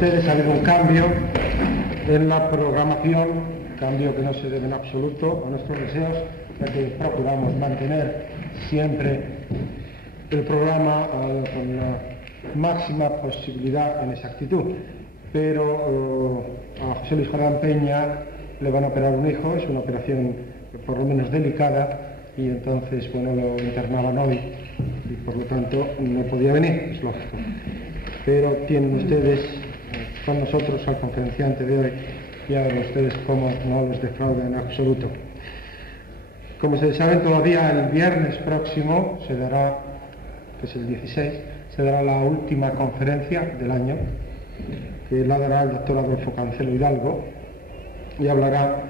ustedes, ha habido un cambio en la programación, cambio que no se debe en absoluto a nuestros deseos, ya que procuramos mantener siempre el programa con la máxima posibilidad en exactitud. Pero a José Luis Jordán Peña le van a operar un hijo, es una operación por lo menos delicada, y entonces, bueno, lo internaban hoy y por lo tanto no podía venir, es lógico. Pero tienen ustedes con nosotros al conferenciante de hoy, y ya ven ustedes cómo no les defrauda en absoluto. Como ustedes saben, todavía el viernes próximo se dará, que es el 16, se dará la última conferencia del año, que la dará el doctor Adolfo Cancelo Hidalgo, y hablará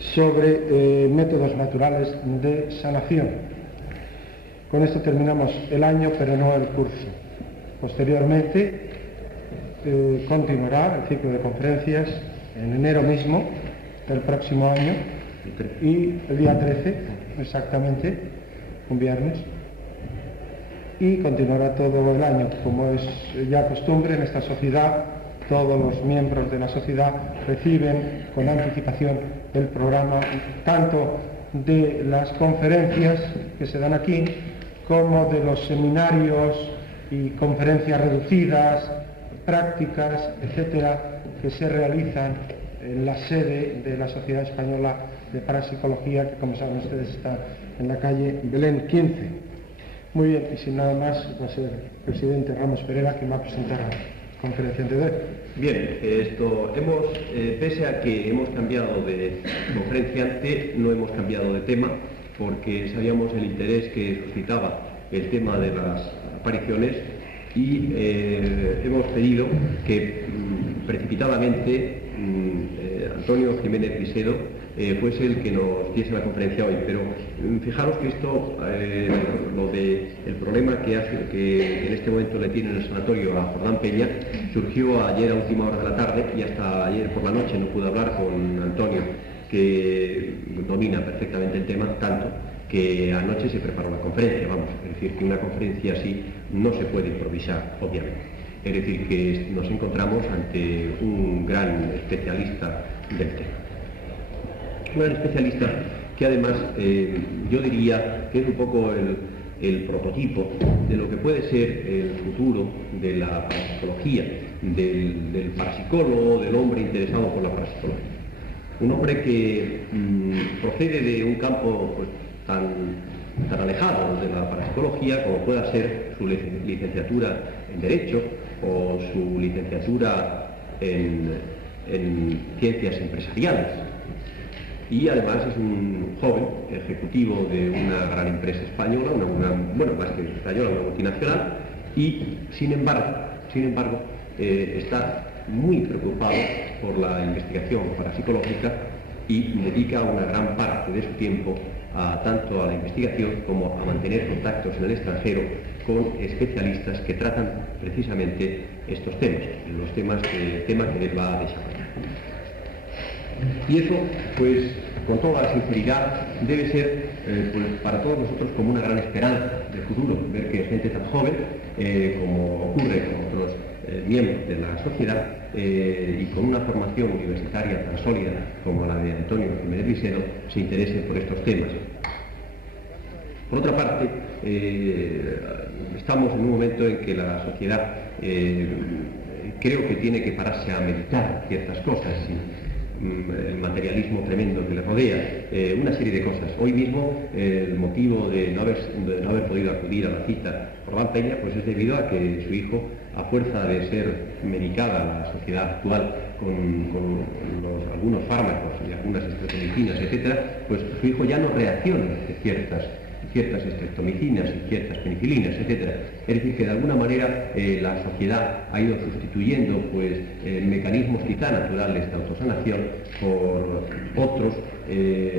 sobre métodos naturales de sanación. Con esto terminamos el año, pero no el curso. Posteriormente continuará el ciclo de conferencias en enero mismo del próximo año, y el día 13, exactamente, un viernes, y continuará todo el año. Como es ya costumbre en esta sociedad, todos los miembros de la sociedad reciben con anticipación el programa, tanto de las conferencias que se dan aquí, como de los seminarios y conferencias reducidas, prácticas, etcétera, que se realizan en la sede de la Sociedad Española de Parapsicología, que, como saben ustedes, está en la calle Belén 15. Muy bien, y sin nada más, va a ser el presidente Ramos Pereira quien va a presentar a la conferenciante de hoy. Bien, pese a que hemos cambiado de conferenciante, no hemos cambiado de tema, porque sabíamos el interés que suscitaba el tema de las apariciones, y hemos pedido que precipitadamente Antonio Jiménez Visedo fuese el que nos diese la conferencia hoy. Pero fijaros que esto, lo de el problema que en este momento le tiene en el sanatorio a Jordán Peña, surgió ayer a última hora de la tarde, y hasta ayer por la noche no pude hablar con Antonio, que domina perfectamente el tema, tanto que anoche se preparó la conferencia. Vamos, es decir, que una conferencia así no se puede improvisar, obviamente. Es decir, que nos encontramos ante un gran especialista del tema. Un gran especialista que además yo diría que es un poco el prototipo de lo que puede ser el futuro de la parapsicología, del parapsicólogo, del hombre interesado por la parapsicología. Un hombre que procede de un campo pues, tan alejado de la parapsicología como pueda ser su licenciatura en Derecho o su licenciatura en Ciencias Empresariales. Y además es un joven ejecutivo de una gran empresa española, más que española, una multinacional, y sin embargo está muy preocupado por la investigación parapsicológica y dedica una gran parte de su tiempo tanto a la investigación como a mantener contactos en el extranjero con especialistas que tratan precisamente estos temas, el tema que él va a desarrollar. Y eso, pues, con toda la sinceridad, debe ser pues, para todos nosotros como una gran esperanza de futuro, ver que gente tan joven, como ocurre con otros miembros de la sociedad, y con una formación universitaria tan sólida como la de Antonio Jiménez Visedo, se interese por estos temas. Por otra parte, estamos en un momento en que la sociedad creo que tiene que pararse a meditar ciertas cosas, el materialismo tremendo que le rodea, una serie de cosas. Hoy mismo el motivo de no haber podido acudir a la cita Jordán Peña pues es debido a que su hijo, a fuerza de ser medicada la sociedad actual con algunos fármacos y algunas estreptomicinas, etcétera, pues su hijo ya no reacciona ante ciertas estreptomicinas y ciertas penicilinas, etcétera. Es decir, que de alguna manera la sociedad ha ido sustituyendo pues, mecanismos quizá naturales de autosanación por otros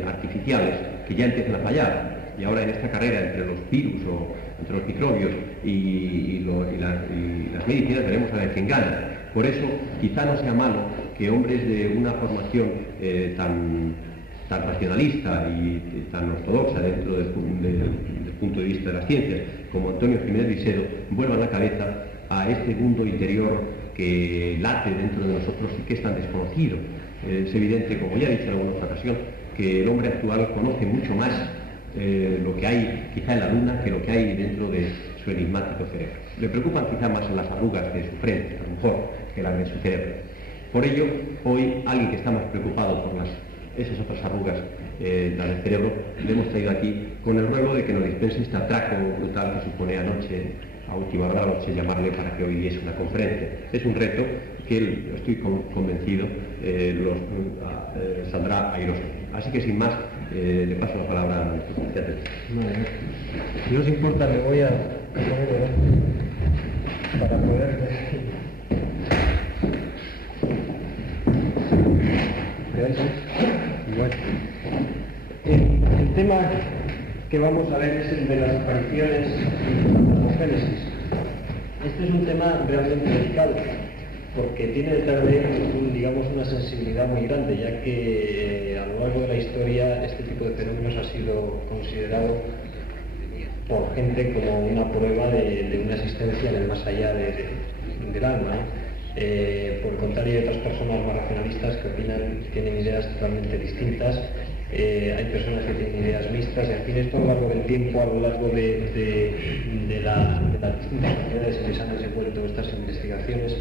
artificiales que ya empiezan a fallar. Y ahora en esta carrera entre los virus o entre los microbios y las medicinas veremos a ver quién gana. Por eso quizá no sea malo que hombres de una formación tan racionalista y tan ortodoxa dentro del punto de vista de las ciencias como Antonio Jiménez Visedo vuelvan la cabeza a este mundo interior que late dentro de nosotros y que es tan desconocido. Es evidente, como ya he dicho en alguna otra ocasión, que el hombre actual conoce mucho más lo que hay quizá en la luna que lo que hay dentro de su enigmático cerebro. Le preocupan quizá más las arrugas de su frente, a lo mejor, que las de su cerebro. Por ello, hoy alguien que está más preocupado por esas otras arrugas, las del cerebro, le hemos traído aquí con el ruego de que nos dispense este atraco brutal que supone anoche, a última hora de la noche, llamarle para que hoy diese una conferencia. Es un reto que él, estoy convencido, saldrá airoso. Así que sin más, le paso la palabra a nuestro presidente. Vale. Si os importa, me voy a poner para poder... Igual. El tema que vamos a ver es el de las apariciones y Génesis. Este es un tema realmente delicado, porque tiene detrás de él digamos, una sensibilidad muy grande, ya que a lo largo de la historia este tipo de fenómenos ha sido considerado por gente como una prueba de una existencia en el más allá del alma, ¿no? Por el contrario, hay otras personas más racionalistas que opinan, tienen ideas totalmente distintas. Hay personas que tienen ideas mixtas, y en fin, esto a lo largo del tiempo, a lo largo de las distintas sociedades en que se han desenvuelto estas investigaciones,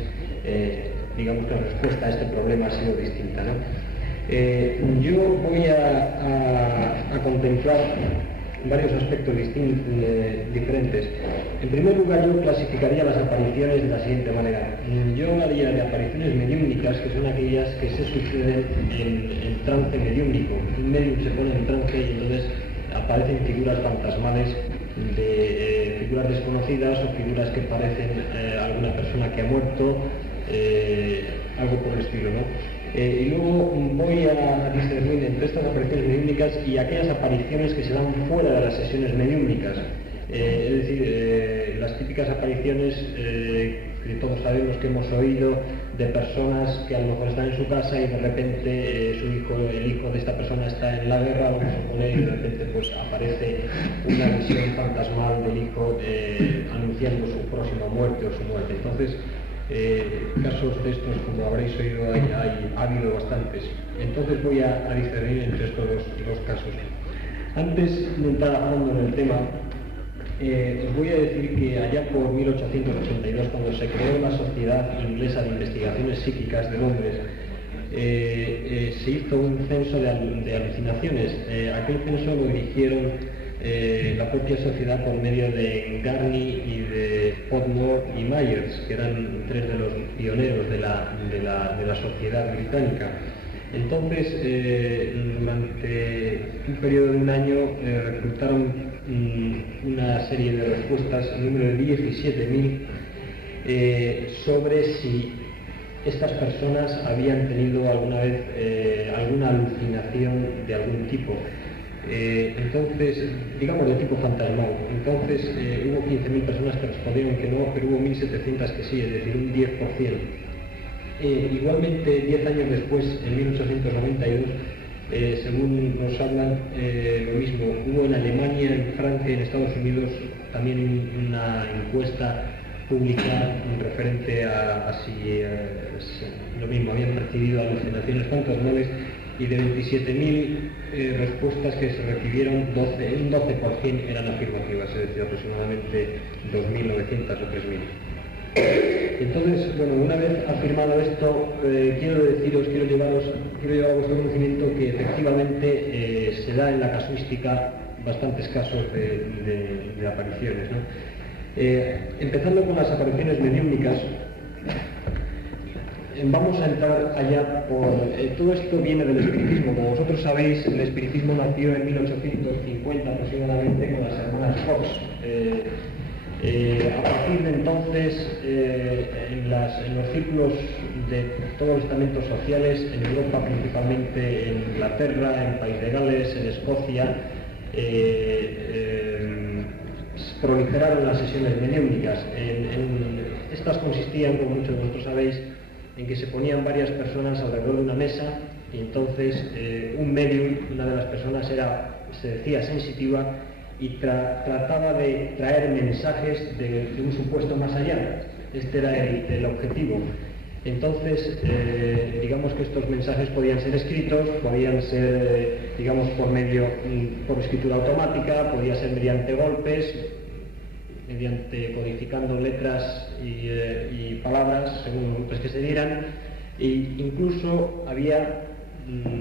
digamos que la respuesta a este problema ha sido distinta, ¿no? Yo voy a contemplar varios aspectos diferentes. En primer lugar, yo clasificaría las apariciones de la siguiente manera. Yo hablaría de apariciones mediúmnicas, que son aquellas que se suceden en trance mediúmnico. Un medium se pone en trance y entonces aparecen figuras fantasmales, de figuras desconocidas o figuras que parecen alguna persona que ha muerto, algo por el estilo, ¿no? Y luego voy a discernir entre estas apariciones mediúmnicas y aquellas apariciones que se dan fuera de las sesiones mediúmnicas. Es decir, las típicas apariciones que todos sabemos que hemos oído de personas que a lo mejor están en su casa y de repente el hijo de esta persona está en la guerra, vamos a suponer, y de repente pues aparece una visión fantasmal del hijo anunciando su próxima muerte o su muerte. Entonces, casos de estos, como habréis oído, ha habido bastantes. Entonces voy a discernir entre estos dos casos. Antes de entrar a fondo en el tema, os voy a decir que allá por 1882, cuando se creó la Sociedad Inglesa de Investigaciones Psíquicas de Londres, se hizo un censo de alucinaciones. Aquel censo lo dirigieron la propia sociedad por medio de Garney y de Podmore y Myers, que eran tres de los pioneros de la sociedad británica. Entonces, durante un periodo de un año reclutaron una serie de respuestas, el número de 17.000, sobre si estas personas habían tenido alguna vez alguna alucinación de algún tipo. Entonces, digamos de tipo fantasmal. Entonces hubo 15.000 personas que respondieron que no, pero hubo 1.700 que sí, es decir, un 10%. Igualmente, 10 años después, en 1892, según nos hablan, lo mismo. Hubo en Alemania, en Francia y en Estados Unidos también una encuesta pública referente a si lo mismo, habían recibido alucinaciones fantasmales, y de 27.000 respuestas que se recibieron, un 12% eran afirmativas, es decir, aproximadamente 2.900 o 3.000. Entonces, bueno, una vez afirmado esto, quiero llevar a vuestro conocimiento que efectivamente se da en la casuística bastantes casos de apariciones, ¿no? Empezando con las apariciones mediúmnicas, vamos a entrar allá por... todo esto viene del espiritismo. Como vosotros sabéis, el espiritismo nació en 1850 aproximadamente con las hermanas Fox. A partir de entonces, en los círculos de todos los estamentos sociales, en Europa principalmente, en Inglaterra, en País de Gales, en Escocia, proliferaron las sesiones mediúmnicas. Estas consistían, como muchos de vosotros sabéis, en que se ponían varias personas alrededor de una mesa y entonces un medium, una de las personas se decía sensitiva y trataba de traer mensajes de un supuesto más allá. Este era el objetivo. Entonces, digamos que estos mensajes podían ser escritos, podían ser, digamos, por escritura automática, podía ser mediante golpes, mediante codificando letras y palabras según los golpes que se dieran, e incluso había,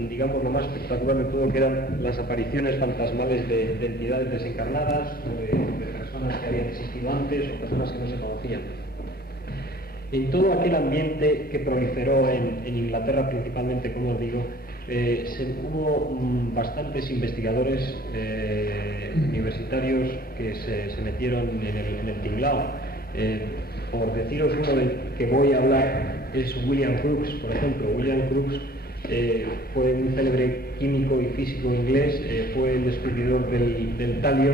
digamos, lo más espectacular de todo, que eran las apariciones fantasmales de entidades desencarnadas o de personas que habían existido antes o personas que no se conocían. En todo aquel ambiente que proliferó en Inglaterra principalmente, como os digo, hubo bastantes investigadores universitarios que se metieron en el tinglao. Por deciros uno del que voy a hablar es William Crookes, por ejemplo. William Crookes fue un célebre químico y físico inglés, fue el descubridor del talio.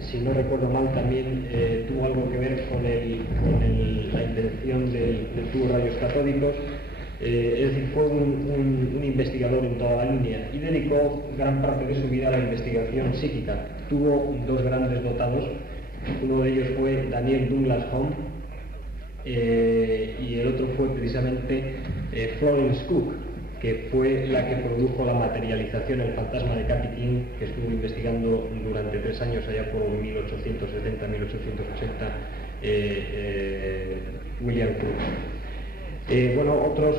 Si no recuerdo mal, también tuvo algo que ver con la invención del tubo de rayos catódicos. Es decir, fue un investigador en toda la línea y dedicó gran parte de su vida a la investigación psíquica. Tuvo dos grandes dotados, uno de ellos fue Daniel Douglas Home y el otro fue precisamente Florence Cook, que fue la que produjo la materialización, el fantasma de Kathy King, que estuvo investigando durante 3 años, allá por 1870-1880, William Crookes. Bueno, otros,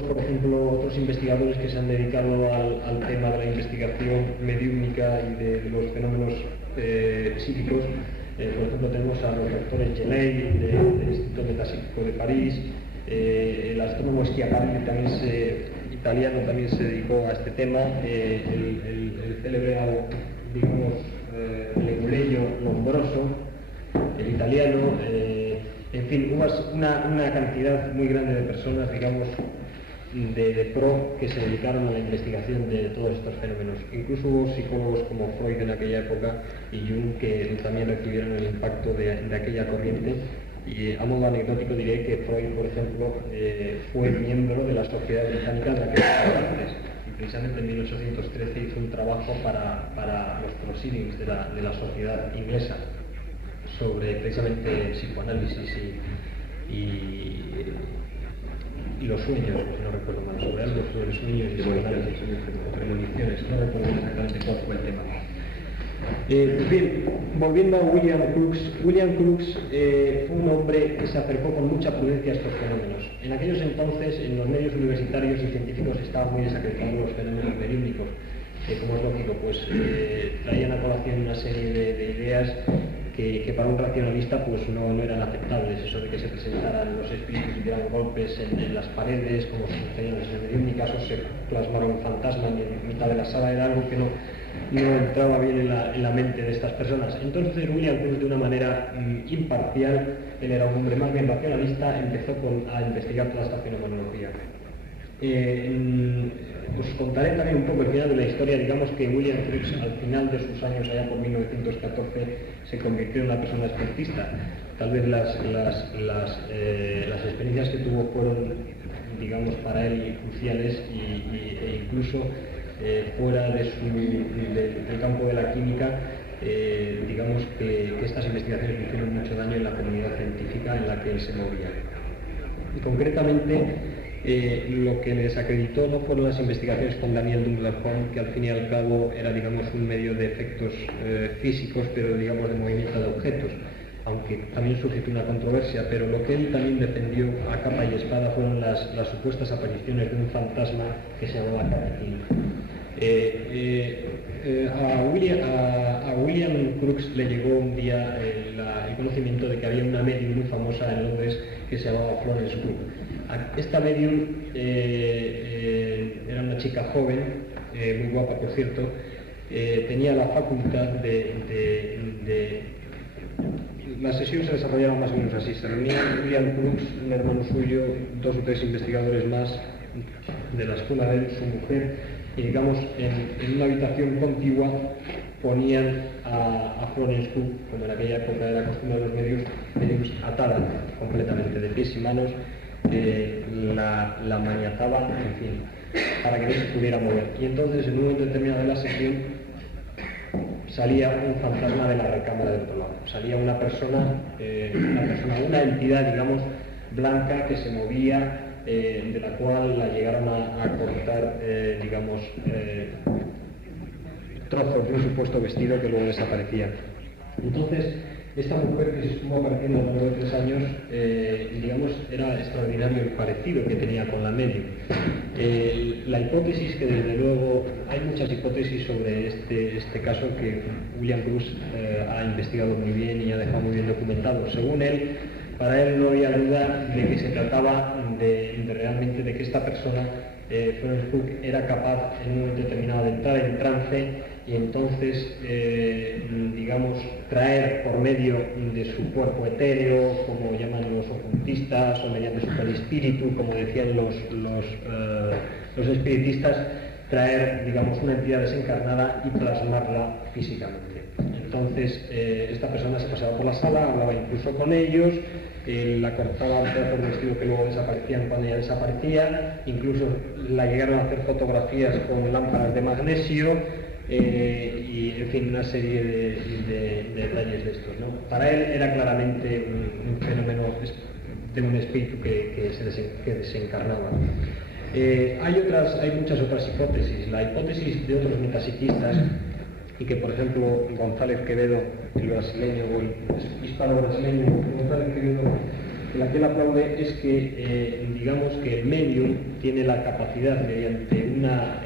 por ejemplo, otros investigadores que se han dedicado al tema de la investigación mediúmnica y de los fenómenos psíquicos, por ejemplo, tenemos a los doctores Geley del Instituto Metapsíquico de París, el astrónomo Schiaparelli, italiano, también se dedicó a este tema, el célebre, digamos, leguleyo Lombroso, el italiano, en fin, hubo una cantidad muy grande de personas, digamos, de pro que se dedicaron a la investigación de todos estos fenómenos. Incluso hubo psicólogos como Freud en aquella época y Jung que también recibieron el impacto de aquella corriente. Y a modo anecdótico diré que Freud, por ejemplo, fue miembro de la Sociedad Británica de la que estaba antes. Y precisamente en 1813 hizo un trabajo para los proceedings de la sociedad inglesa sobre precisamente psicoanálisis y los sueños, si no recuerdo mal, sobre algo sobre sueños y psicoanálisis o premoniciones, no recuerdo exactamente cuál fue el tema. Pues bien, volviendo a William Crookes, fue un hombre que se acercó con mucha prudencia a estos fenómenos. En aquellos entonces, en los medios universitarios y científicos estaban muy desacreditados los fenómenos mediúmnicos, como es lógico, pues traían a colación una serie de ideas que para un racionalista pues no eran aceptables. Eso de que se presentaran los espíritus y dieran golpes en las paredes, como sucedía en las mediúmnicas, o se plasmara un fantasma en mitad de la sala, era algo que no entraba bien en la mente de estas personas. Entonces William Crookes, de una manera imparcial, él era un hombre más bien racionalista, empezó a investigar toda esta fenomenología. Os contaré también un poco el final de la historia. Digamos que William Crookes, al final de sus años, allá por 1914, se convirtió en una persona espiritista. Tal vez las experiencias que tuvo fueron, digamos, para él cruciales e incluso fuera del campo de la química, digamos que estas investigaciones le hicieron mucho daño en la comunidad científica en la que él se movía. Y concretamente, lo que le desacreditó no fueron las investigaciones con Daniel Douglas Home, que al fin y al cabo era, digamos, un medio de efectos físicos, pero digamos de movimiento de objetos, aunque también suscitó una controversia. Pero lo que él también defendió a capa y espada fueron las supuestas apariciones de un fantasma que se llamaba Kathy King. A William Crookes le llegó un día el conocimiento de que había una medium muy famosa en Londres que se llamaba Florence Cook. Esta medium era una chica joven, muy guapa por cierto, tenía la facultad las sesiones se desarrollaban más o menos así. Se reunían William Crookes, un hermano suyo, 2 o 3 investigadores más de la escuela de él, su mujer, y digamos en una habitación contigua ponían a Florence Cook, como en aquella época era costumbre de los medios, atada completamente de pies y manos, la maniataban, en fin, para que no se pudiera mover. Y entonces, en un momento determinado de la sesión, salía un fantasma de la recámara del otro lado. Salía una persona, una entidad, digamos, blanca, que se movía de la cual la llegaron a cortar, trozos de un supuesto vestido que luego desaparecía. Entonces, esta mujer que estuvo apareciendo a lo largo de 3 años, era extraordinario el parecido que tenía con la medium. La hipótesis, que desde luego hay muchas hipótesis sobre este caso que William Bruce ha investigado muy bien y ha dejado muy bien documentado. Según él, para él no había duda de que se trataba realmente de que esta persona, Florence Cook, era capaz en un momento determinado de entrar en trance y entonces, traer por medio de su cuerpo etéreo, como llaman los ocultistas, o mediante su perispíritu, como decían los espiritistas, traer, una entidad desencarnada y plasmarla físicamente. Entonces, esta persona se pasaba por la sala, hablaba incluso con ellos, la cortaba un pedazo de vestido que luego desaparecían cuando ella desaparecía, incluso la llegaron a hacer fotografías con lámparas de magnesio, y en fin, una serie de detalles de estos, ¿no? Para él era claramente un fenómeno de un espíritu que desencarnaba. Hay muchas otras hipótesis. La hipótesis de otros metapsiquistas, y que por ejemplo González Quevedo, el brasileño, o el hispano-brasileño González Quevedo, la que él aplaude, es que que el medium tiene la capacidad, mediante una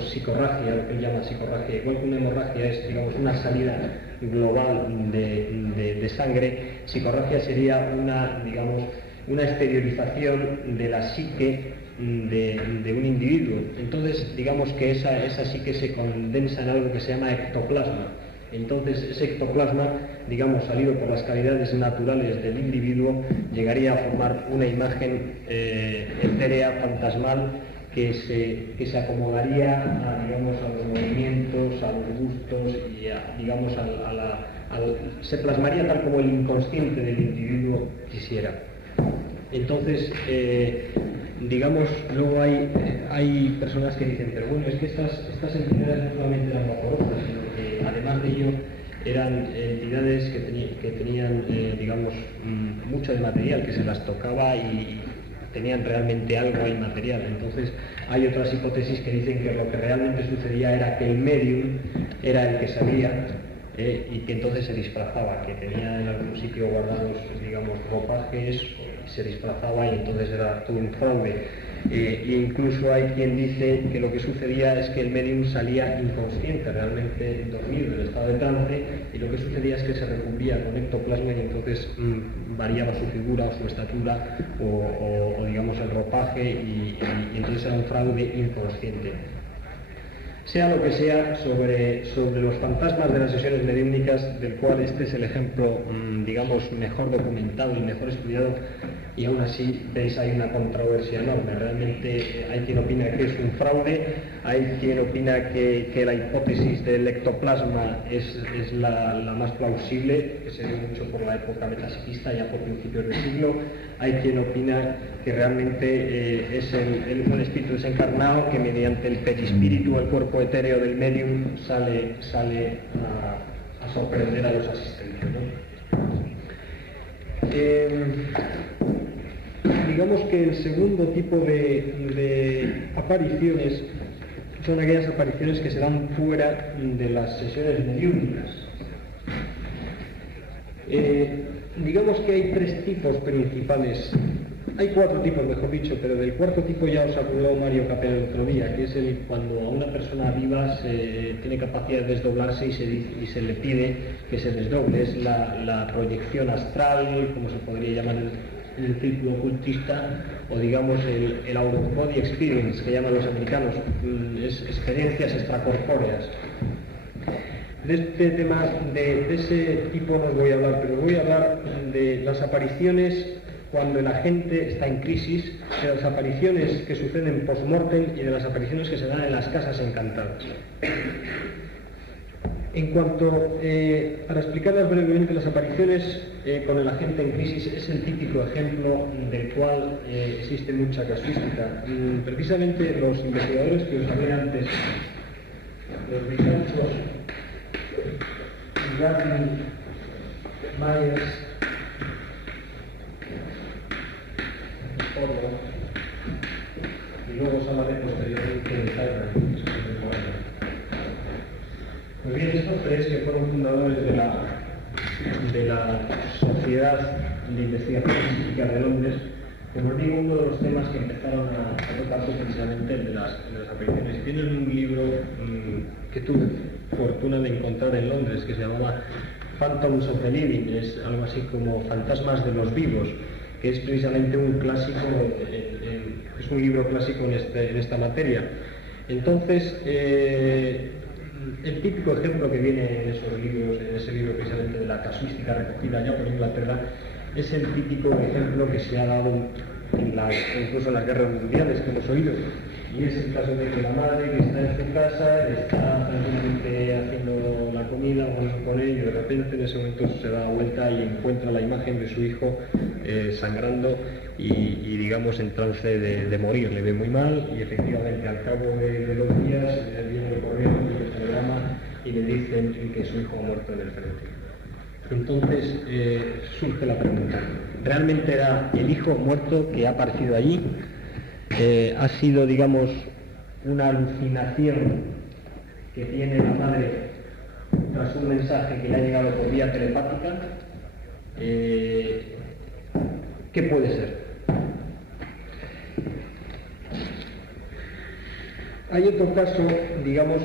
psicorragia, lo que él llama psicorragia, igual que una hemorragia es una salida global de sangre, psicorragia sería una exteriorización de la psique de un individuo. Entonces, que esa psique se condensa en algo que se llama ectoplasma. Entonces, ese ectoplasma, salido por las cavidades naturales del individuo, llegaría a formar una imagen etérea, fantasmal, que se acomodaría a los movimientos, a los gustos y se plasmaría tal como el inconsciente del individuo quisiera. Entonces, luego hay personas que dicen, pero bueno, es que estas entidades no solamente eran vaporosas, sino que además de ello eran entidades que tenían, mucho de material, que se las tocaba y tenían realmente algo ahí material. Entonces, hay otras hipótesis que dicen que lo que realmente sucedía era que el medium era el que sabía, y que entonces se disfrazaba, que tenía en algún sitio guardados, ropajes, y se disfrazaba y entonces era todo un fraude. E incluso hay quien dice que lo que sucedía es que el medium salía inconsciente, realmente dormido, en estado de trance, y lo que sucedía es que se recubría con ectoplasma y entonces variaba su figura o su estatura o el ropaje y entonces era un fraude inconsciente. Sea lo que sea, sobre los fantasmas de las sesiones mediúmnicas, del cual este es el ejemplo, mejor documentado y mejor estudiado, y aún así, veis, hay una controversia enorme. Realmente hay quien opina que es un fraude, hay quien opina que la hipótesis del ectoplasma es la más plausible, que se dio mucho por la época metapsiquista, ya por principios del siglo. Hay quien opina que realmente es un espíritu desencarnado que mediante el perispíritu o el cuerpo etéreo del medium sale a sorprender a los asistentes, Digamos que el segundo tipo de apariciones son aquellas apariciones que se dan fuera de las sesiones mediúmnicas. Digamos que hay 3 tipos principales. Hay 4 tipos, mejor dicho, pero del cuarto tipo ya os habló Mario Capello el otro día, que es cuando a una persona viva tiene capacidad de desdoblarse y se le pide que se desdoble. Es la proyección astral, como se podría llamar en el círculo ocultista, o el out of body experience, que llaman los americanos, experiencias extracorpóreas. De este tema, de ese tipo no os voy a hablar, pero voy a hablar de las apariciones cuando el agente está en crisis, de las apariciones que suceden post-mortem y de las apariciones que se dan en las casas encantadas. En cuanto, para explicarlas brevemente, las apariciones con el agente en crisis es el típico ejemplo del cual existe mucha casuística. Precisamente los investigadores que os hablé antes, los británicos Gardner, Myers, luego se hablaré posteriormente de Tyrrell, que es contemporáneo. Pues bien, estos tres que fueron fundadores de la Sociedad de Investigación Física de Londres, como os digo, uno de los temas que empezaron a tocar fue precisamente el de las apariciones. Y tienen un libro que tuve fortuna de encontrar en Londres, que se llamaba Phantoms of the Living, es algo así como Fantasmas de los Vivos, que es precisamente un clásico, es un libro clásico en esta materia. Entonces, el típico ejemplo que viene en esos libros, en ese libro precisamente de la casuística recogida ya por Inglaterra, es el típico ejemplo que se ha dado incluso en las guerras mundiales que hemos oído, y es el caso de que la madre que está en su casa está tranquilamente haciendo la comida, jugando con él, y de repente en ese momento se da vuelta y encuentra la imagen de su hijo sangrando y digamos en trance de morir. Le ve muy mal y efectivamente al cabo de 2 días viene corriendo el telegrama y le dicen que su hijo ha muerto en el frente. Entonces surge la pregunta, ¿realmente era el hijo muerto que ha aparecido allí? ¿Ha sido, digamos, una alucinación que tiene la madre tras un mensaje que le ha llegado por vía telepática? ¿Qué puede ser? Hay otro caso, digamos,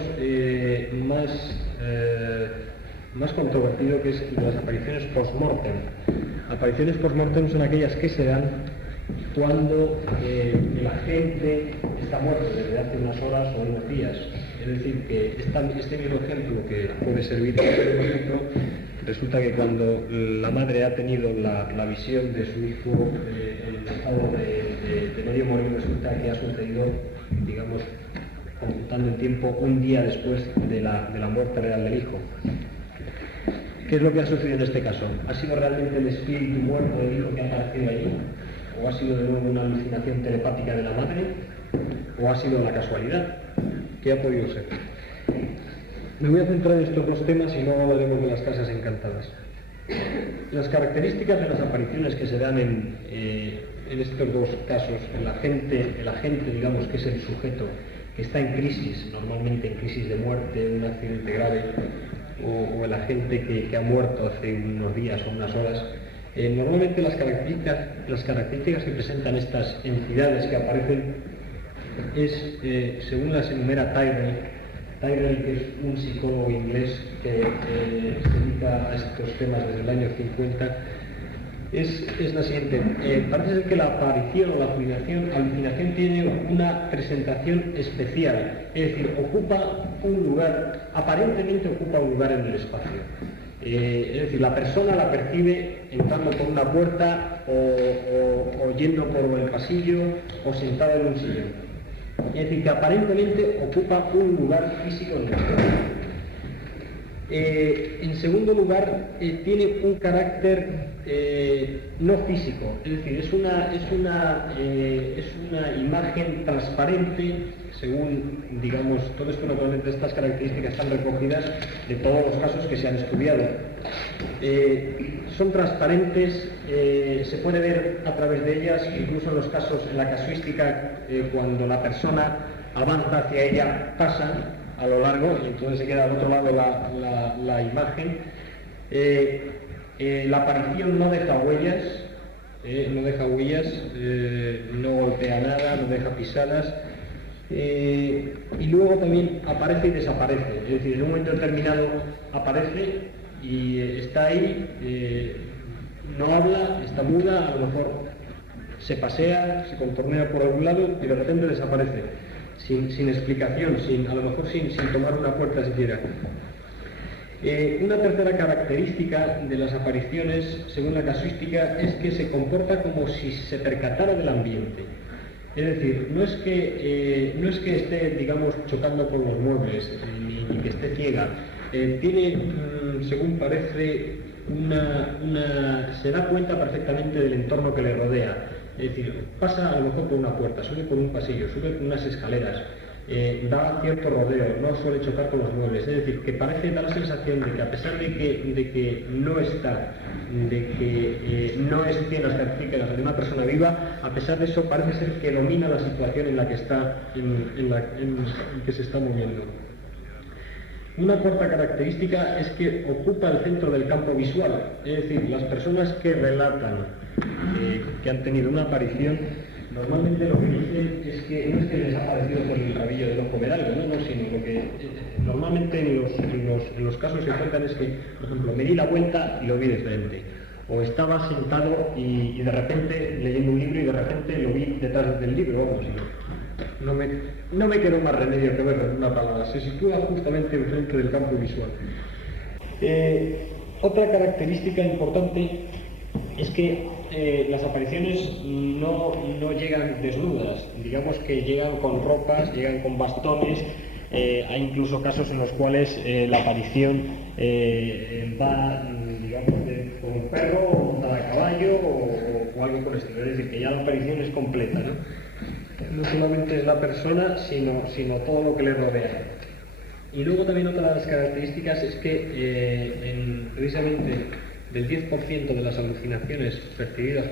más controvertido, que es el de las apariciones post-mortem. Apariciones post-mortem son aquellas que se dan cuando el agente está muerto desde hace unas horas o unos días. Es decir, que este mismo ejemplo, que puede servir como ejemplo, resulta que cuando la madre ha tenido la visión de su hijo en estado de medio morir, resulta que ha sucedido, digamos, computando el tiempo, un día después de la muerte real del hijo. ¿Qué es lo que ha sucedido en este caso? ¿Ha sido realmente el espíritu muerto del hijo que ha aparecido allí? ¿O ha sido de nuevo una alucinación telepática de la madre? ¿O ha sido la casualidad? ¿Qué ha podido ser? Me voy a centrar en estos 2 temas y luego hablaremos de las casas encantadas. Las características de las apariciones que se dan en estos 2 casos, el agente, digamos, que es el sujeto que está en crisis, normalmente en crisis de muerte, un accidente grave, o el agente que ha muerto hace unos días o unas horas, normalmente las características que presentan estas entidades que aparecen es, según las enumera Tyrrell, que es un psicólogo inglés que se dedica a estos temas desde el año 50, es la siguiente. Parece ser que la aparición o la alucinación tiene una presentación especial, es decir, aparentemente ocupa un lugar en el espacio. Es decir, la persona la percibe entrando por una puerta o yendo por el pasillo o sentado en un sillón. Es decir, que aparentemente ocupa un lugar físico en el espacio. En segundo lugar, tiene un carácter no físico, es decir, es una imagen transparente, según, digamos, todo esto naturalmente, estas características están recogidas de todos los casos que se han estudiado. Son transparentes, se puede ver a través de ellas, incluso en los casos, en la casuística, cuando la persona avanza hacia ella, pasan a lo largo y entonces se queda al otro lado la imagen. La aparición no deja huellas, no golpea nada, no deja pisadas, y luego también aparece y desaparece, es decir, en un momento determinado aparece y está ahí, no habla, está muda, a lo mejor se pasea, se contornea por algún lado y de repente desaparece. Sin explicación, a lo mejor sin tomar una puerta siquiera. Una tercera característica de las apariciones, según la casuística, es que se comporta como si se percatara del ambiente. Es decir, no es que esté, digamos, chocando con los muebles, ni que esté ciega. Tiene, según parece, se da cuenta perfectamente del entorno que le rodea. Es decir, pasa a lo mejor por una puerta, sube por un pasillo, sube por unas escaleras, da cierto rodeo, no suele chocar con los muebles, es decir, que parece dar la sensación de que a pesar de que no está, de que no tiene las características de una persona viva, a pesar de eso parece ser que domina la situación en la que está, en que se está moviendo. Una cuarta característica es que ocupa el centro del campo visual, es decir, las personas que relatan que han tenido una aparición, normalmente lo que dicen es que no es que les ha aparecido por el rabillo del ojo ver algo, no, sino lo que normalmente en los casos que cuentan es que, por ejemplo, me di la vuelta y lo vi de frente, o estaba sentado y de repente leyendo un libro y de repente lo vi detrás del libro, vamos, no me quedó más remedio que verlo en una palabra, se sitúa justamente enfrente del campo visual. Otra característica importante es que las apariciones no llegan desnudas, digamos que llegan con ropas, llegan con bastones, hay incluso casos en los cuales la aparición va, digamos, con un perro o montada a caballo o algo por el estilo, es decir, que ya la aparición es completa, ¿no? No solamente es la persona, sino todo lo que le rodea. Y luego también otra de las características es que precisamente del 10% de las alucinaciones percibidas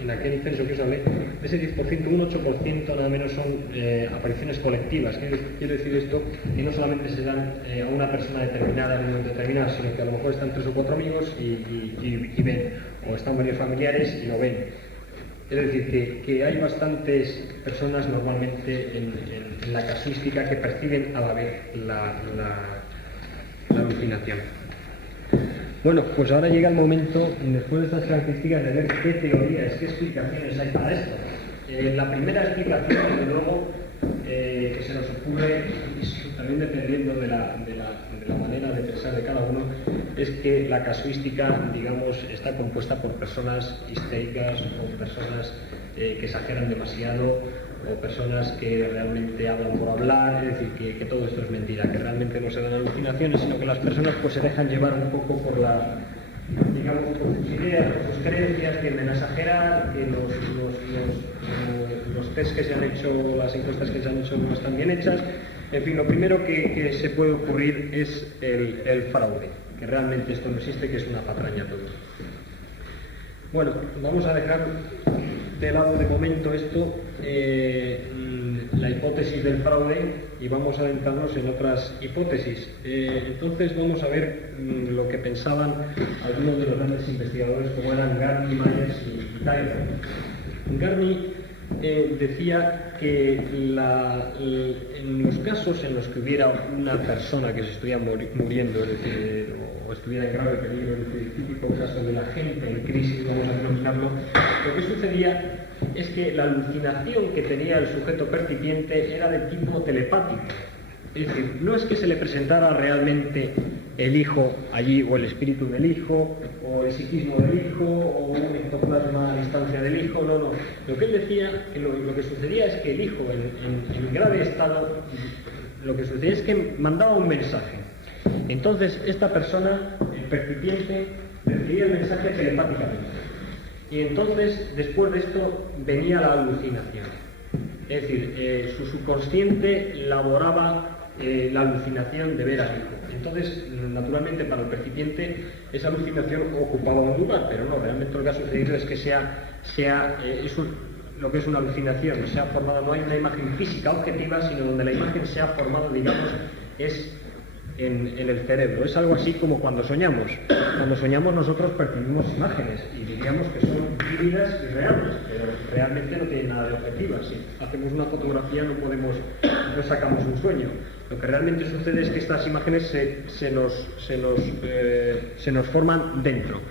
en aquel censo que os hablé, de ese 10%, un 8% nada menos son apariciones colectivas. Quiere decir esto que no solamente se dan a una persona determinada en un momento determinado, sino que a lo mejor están 3 o 4 amigos y ven, o están varios familiares y lo ven. Es decir, que hay bastantes personas normalmente en la casuística que perciben a la vez la alucinación. Bueno, pues ahora llega el momento, después de estas características, de ver qué teorías, qué explicaciones hay para esto. La primera explicación, desde luego, que se nos ocurre, también dependiendo de la manera de pensar de cada uno, es que la casuística, digamos, está compuesta por personas histéricas o personas que exageran demasiado o personas que realmente hablan por hablar, es decir, que todo esto es mentira, que realmente no se dan alucinaciones, sino que las personas pues se dejan llevar un poco por digamos, por sus ideas, por sus creencias, tienden a exagerar, que los test que se han hecho, las encuestas que se han hecho no están bien hechas. En fin, lo primero que se puede ocurrir es el fraude, que realmente esto no existe, que es una patraña todo. Bueno, vamos a dejar de lado de momento esto, la hipótesis del fraude, y vamos a adentrarnos en otras hipótesis. Entonces vamos a ver lo que pensaban algunos de los grandes investigadores como eran Garni, Myers y Tyler. Garni decía que en los casos en los que hubiera una persona que se estuviera muriendo, es decir, o estuviera en grave peligro, es decir, el típico caso de la gente en crisis, vamos a denominarlo, lo que sucedía es que la alucinación que tenía el sujeto percipiente era de tipo telepático. Es decir, no es que se le presentara realmente el hijo allí, o el espíritu del hijo, o el psiquismo del hijo, o un ectoplasma a distancia del hijo, no. Lo que él decía, que lo que sucedía es que el hijo, en grave estado, lo que sucedía es que mandaba un mensaje. Entonces, esta persona, el percipiente, recibía el mensaje telepáticamente. Y entonces, después de esto, venía la alucinación. Es decir, su subconsciente elaboraba la alucinación de ver al hijo. Entonces, naturalmente, para el percipiente, esa alucinación ocupaba un lugar, pero no, realmente lo que ha sucedido es que lo que es una alucinación, se ha formado, no hay una imagen física objetiva, sino donde la imagen se ha formado, digamos, es en el cerebro. Es algo así como cuando soñamos. Cuando soñamos nosotros percibimos imágenes y diríamos que son vívidas y reales, pero realmente no tienen nada de objetivas. Si hacemos una fotografía no sacamos un sueño. Lo que realmente sucede es que estas imágenes se nos forman dentro.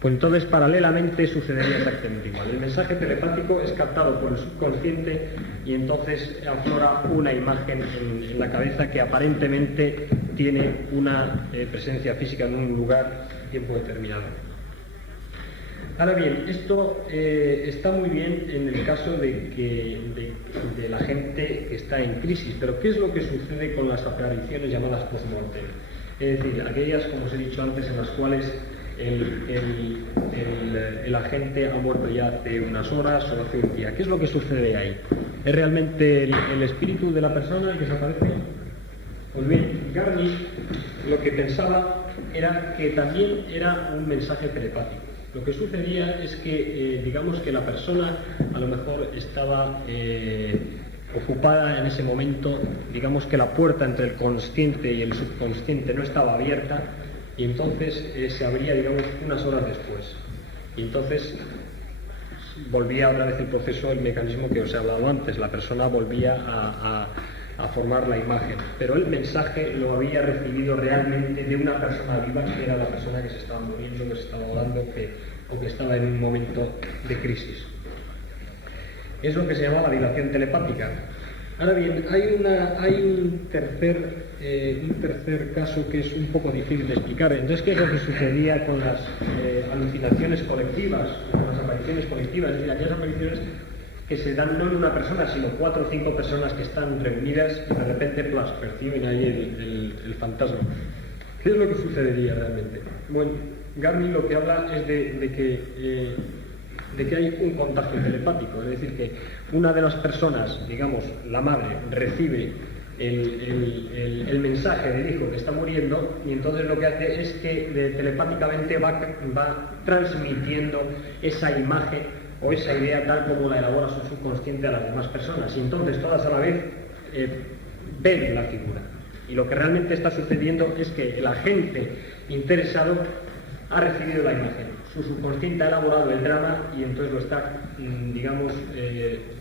Pues entonces, paralelamente, sucedería exactamente igual. El mensaje telepático es captado por el subconsciente y entonces aflora una imagen en la cabeza que aparentemente tiene una presencia física en un lugar, tiempo determinado. Ahora bien, esto está muy bien en el caso de la gente que está en crisis, pero ¿qué es lo que sucede con las apariciones llamadas post-mortem? Es decir, aquellas, como os he dicho antes, en las cuales el agente ha muerto ya hace unas horas o hace un día. ¿Qué es lo que sucede ahí? ¿Es realmente el espíritu de la persona el que desaparece? Pues bien, Garnier lo que pensaba era que también era un mensaje telepático. Lo que sucedía es que, digamos que la persona a lo mejor estaba ocupada en ese momento, digamos que la puerta entre el consciente y el subconsciente no estaba abierta, y entonces se abría, digamos, unas horas después. Y entonces volvía otra vez el proceso, el mecanismo que os he hablado antes, la persona volvía a formar la imagen, pero el mensaje lo había recibido realmente de una persona viva, que era la persona que se estaba muriendo, que se estaba ahogando o que estaba en un momento de crisis. Es lo que se llama la dilación telepática. Ahora bien, hay un tercer caso que es un poco difícil de explicar. Entonces, ¿qué es lo que sucedía con las alucinaciones colectivas, con las apariciones colectivas? Es decir, aquellas apariciones que se dan no en una persona, sino 4 o 5 personas que están reunidas y de repente perciben ahí el fantasma. ¿Qué es lo que sucedería realmente? Bueno, Garnier lo que habla es de que hay un contagio telepático, es decir, que una de las personas, digamos, la madre, recibe el mensaje del hijo que está muriendo, y entonces lo que hace es que telepáticamente va transmitiendo esa imagen o esa idea tal como la elabora su subconsciente a las demás personas, y entonces todas a la vez ven la figura. Y lo que realmente está sucediendo es que el agente interesado ha recibido la imagen, su subconsciente ha elaborado el drama y entonces lo está, digamos,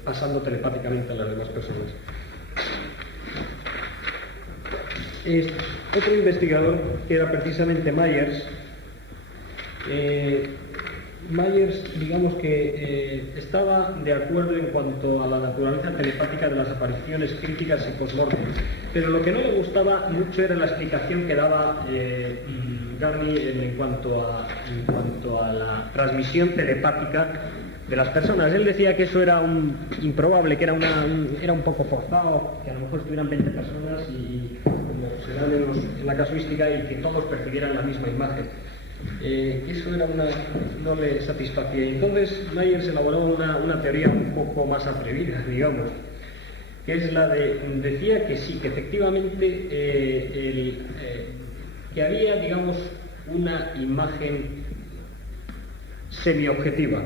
pasando telepáticamente a las demás personas. Otro investigador, que era precisamente Myers, digamos que estaba de acuerdo en cuanto a la naturaleza telepática de las apariciones críticas y post-mortem, pero lo que no le gustaba mucho era la explicación que daba Garnier en cuanto a la transmisión telepática de las personas. Él decía que eso era improbable, que era un poco forzado, que a lo mejor estuvieran 20 personas y como se da en la casuística, y que todos percibieran la misma imagen. Eso no le satisfacía. Entonces Myers elaboró una teoría un poco más atrevida, digamos, que es la decía que sí, que efectivamente que había, digamos, una imagen semiobjetiva.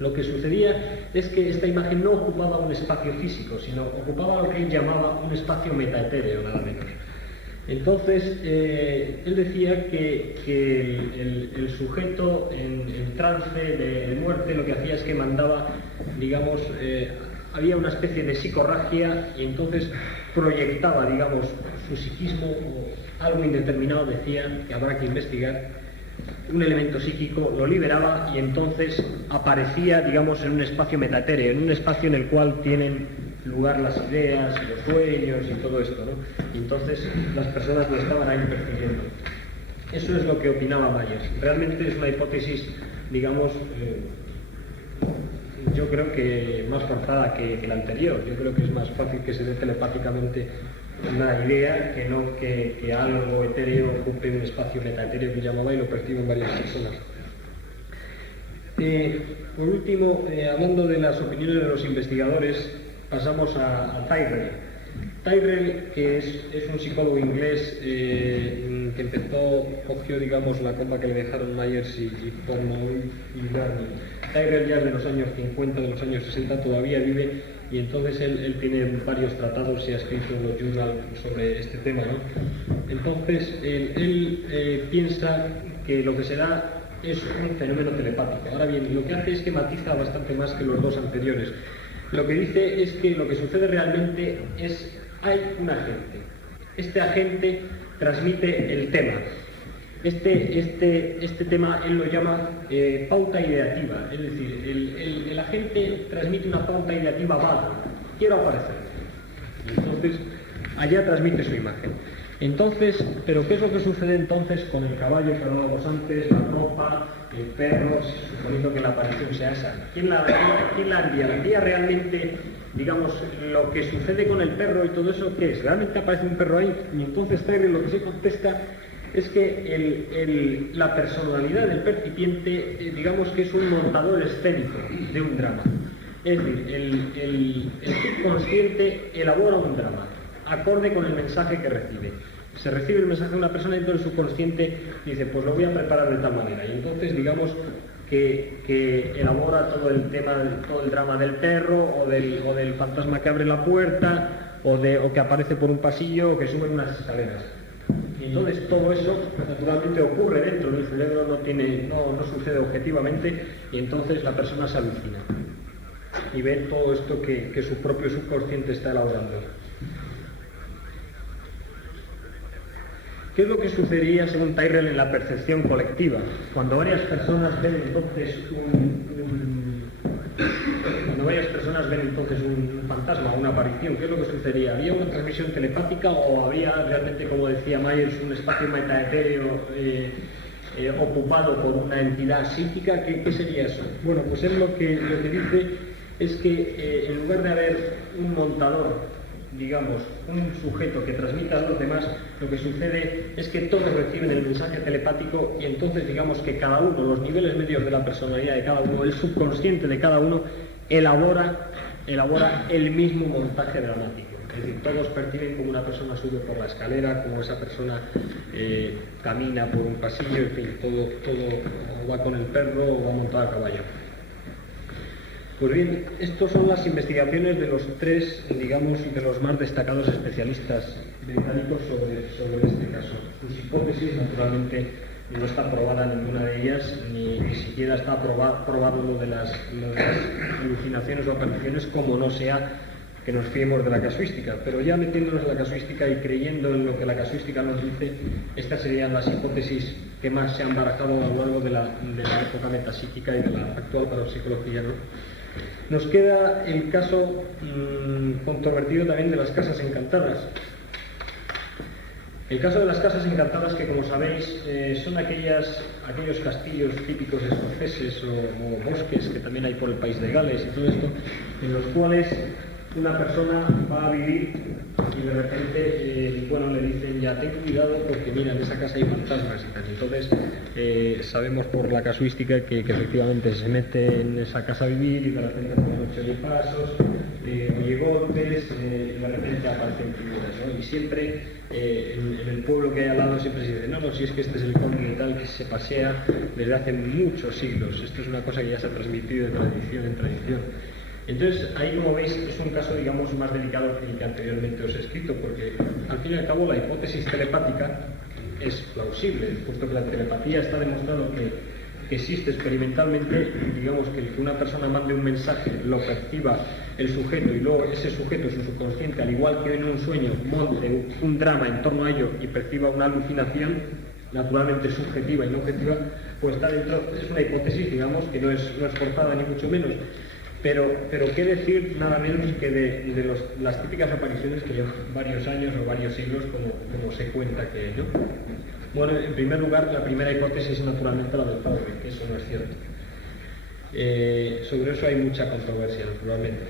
Lo que sucedía es que esta imagen no ocupaba un espacio físico, sino ocupaba lo que él llamaba un espacio metaetéreo, nada menos. Entonces, él decía que el sujeto en trance de muerte lo que hacía es que mandaba, digamos, había una especie de psicorragia, y entonces proyectaba, digamos, su psiquismo o algo indeterminado, decía, que habrá que investigar, un elemento psíquico, lo liberaba y entonces aparecía, digamos, en un espacio metaetéreo, en un espacio en el cual tienen lugar las ideas y los sueños y todo esto, ¿no? Y entonces las personas lo estaban ahí percibiendo. Eso es lo que opinaba Myers. Realmente es una hipótesis, digamos, yo creo que más forzada que la anterior. Yo creo que es más fácil que se dé telepáticamente una idea que no que algo etéreo ocupe un espacio metaetéreo que llamaba y lo perciben varias personas. Por último, hablando de las opiniones de los investigadores, pasamos a Tyrrell. Tyrrell, que es un psicólogo inglés que cogió, digamos, la comba que le dejaron Myers y Portnoy y Garnier. Tyrrell ya es de los años 50, de los años 60, todavía vive, y entonces él tiene varios tratados y ha escrito en los journals sobre este tema, ¿no? Entonces, él piensa que lo que se da es un fenómeno telepático. Ahora bien, lo que hace es que matiza bastante más que los dos anteriores. Lo que dice es que lo que sucede realmente es, hay un agente. Este agente transmite el tema. Este tema él lo llama pauta ideativa, es decir, el agente transmite una pauta ideativa vaga. Quiero aparecer. Y entonces, allá transmite su imagen. Entonces, ¿pero qué es lo que sucede entonces con el caballo que hablábamos antes, la ropa, el perro, suponiendo que la aparición sea esa? ¿Quién la envía? ¿La envía realmente, digamos, lo que sucede con el perro y todo eso? ¿Qué es? ¿Realmente aparece un perro ahí? Y entonces Tyrrell lo que se contesta es que la personalidad del percipiente, digamos que es un montador escénico de un drama. Es decir, el subconsciente elabora un drama, acorde con el mensaje que recibe. Se recibe el mensaje de una persona y entonces el subconsciente dice, pues lo voy a preparar de tal manera. Y entonces, digamos, que elabora todo el tema, todo el drama del perro, o del fantasma que abre la puerta, o que aparece por un pasillo, o que sube unas escaleras. Y entonces todo eso naturalmente ocurre dentro del cerebro, no sucede objetivamente, y entonces la persona se alucina y ve todo esto que su propio subconsciente está elaborando. ¿Qué es lo que sucedería según Tyrrell en la percepción colectiva? Cuando varias personas ven entonces un fantasma, una aparición, ¿qué es lo que sucedería? ¿Había una transmisión telepática o había realmente, como decía Myers, un espacio metaetéreo ocupado por una entidad psíquica? ¿Qué sería eso? Bueno, pues él lo que dice es que en lugar de haber un montador, digamos, un sujeto que transmita a los demás, lo que sucede es que todos reciben el mensaje telepático y entonces digamos que cada uno, los niveles medios de la personalidad de cada uno, el subconsciente de cada uno, elabora el mismo montaje dramático. Es decir, todos perciben como una persona sube por la escalera, como esa persona camina por un pasillo, en fin, todo o va con el perro o va montado a caballo. Pues bien, estas son las investigaciones de los tres, digamos, de los más destacados especialistas británicos sobre este caso. Sus hipótesis, naturalmente, no está probada ninguna de ellas, ni siquiera está probado lo de las alucinaciones o apariciones, como no sea que nos fiemos de la casuística. Pero ya metiéndonos en la casuística y creyendo en lo que la casuística nos dice, estas serían las hipótesis que más se han barajado a lo largo de la época metapsíquica y de la actual parapsicología, ¿no? Nos queda el caso controvertido también de las casas encantadas. El caso de las casas encantadas, que como sabéis son aquellos castillos típicos escoceses o bosques que también hay por el país de Gales y todo esto, en los cuales una persona va a vivir y de repente le dicen ya ten cuidado porque mira, en esa casa hay fantasmas y tal. Entonces sabemos por la casuística que efectivamente se mete en esa casa a vivir y de repente por la noche oye pasos, oye golpes y de repente aparecen figuras, ¿no? Y siempre en el pueblo que hay al lado siempre se dice no, si es que este es el conde y tal que se pasea desde hace muchos siglos. Esto es una cosa que ya se ha transmitido de tradición en tradición. Entonces, ahí como veis es un caso, digamos, más delicado que el que anteriormente os he escrito, porque al fin y al cabo la hipótesis telepática es plausible, puesto que la telepatía está demostrado que existe experimentalmente, digamos, que una persona mande un mensaje, lo perciba el sujeto y luego ese sujeto, su subconsciente, al igual que en un sueño, monte un drama en torno a ello y perciba una alucinación, naturalmente subjetiva y no objetiva, pues está dentro, es una hipótesis, digamos, que no es forzada ni mucho menos. Pero qué decir nada menos que de las típicas apariciones que llevan varios años o varios siglos, como se cuenta que hay, ¿no? Bueno, en primer lugar, la primera hipótesis es naturalmente la del fraude, que eso no es cierto. Sobre eso hay mucha controversia, naturalmente.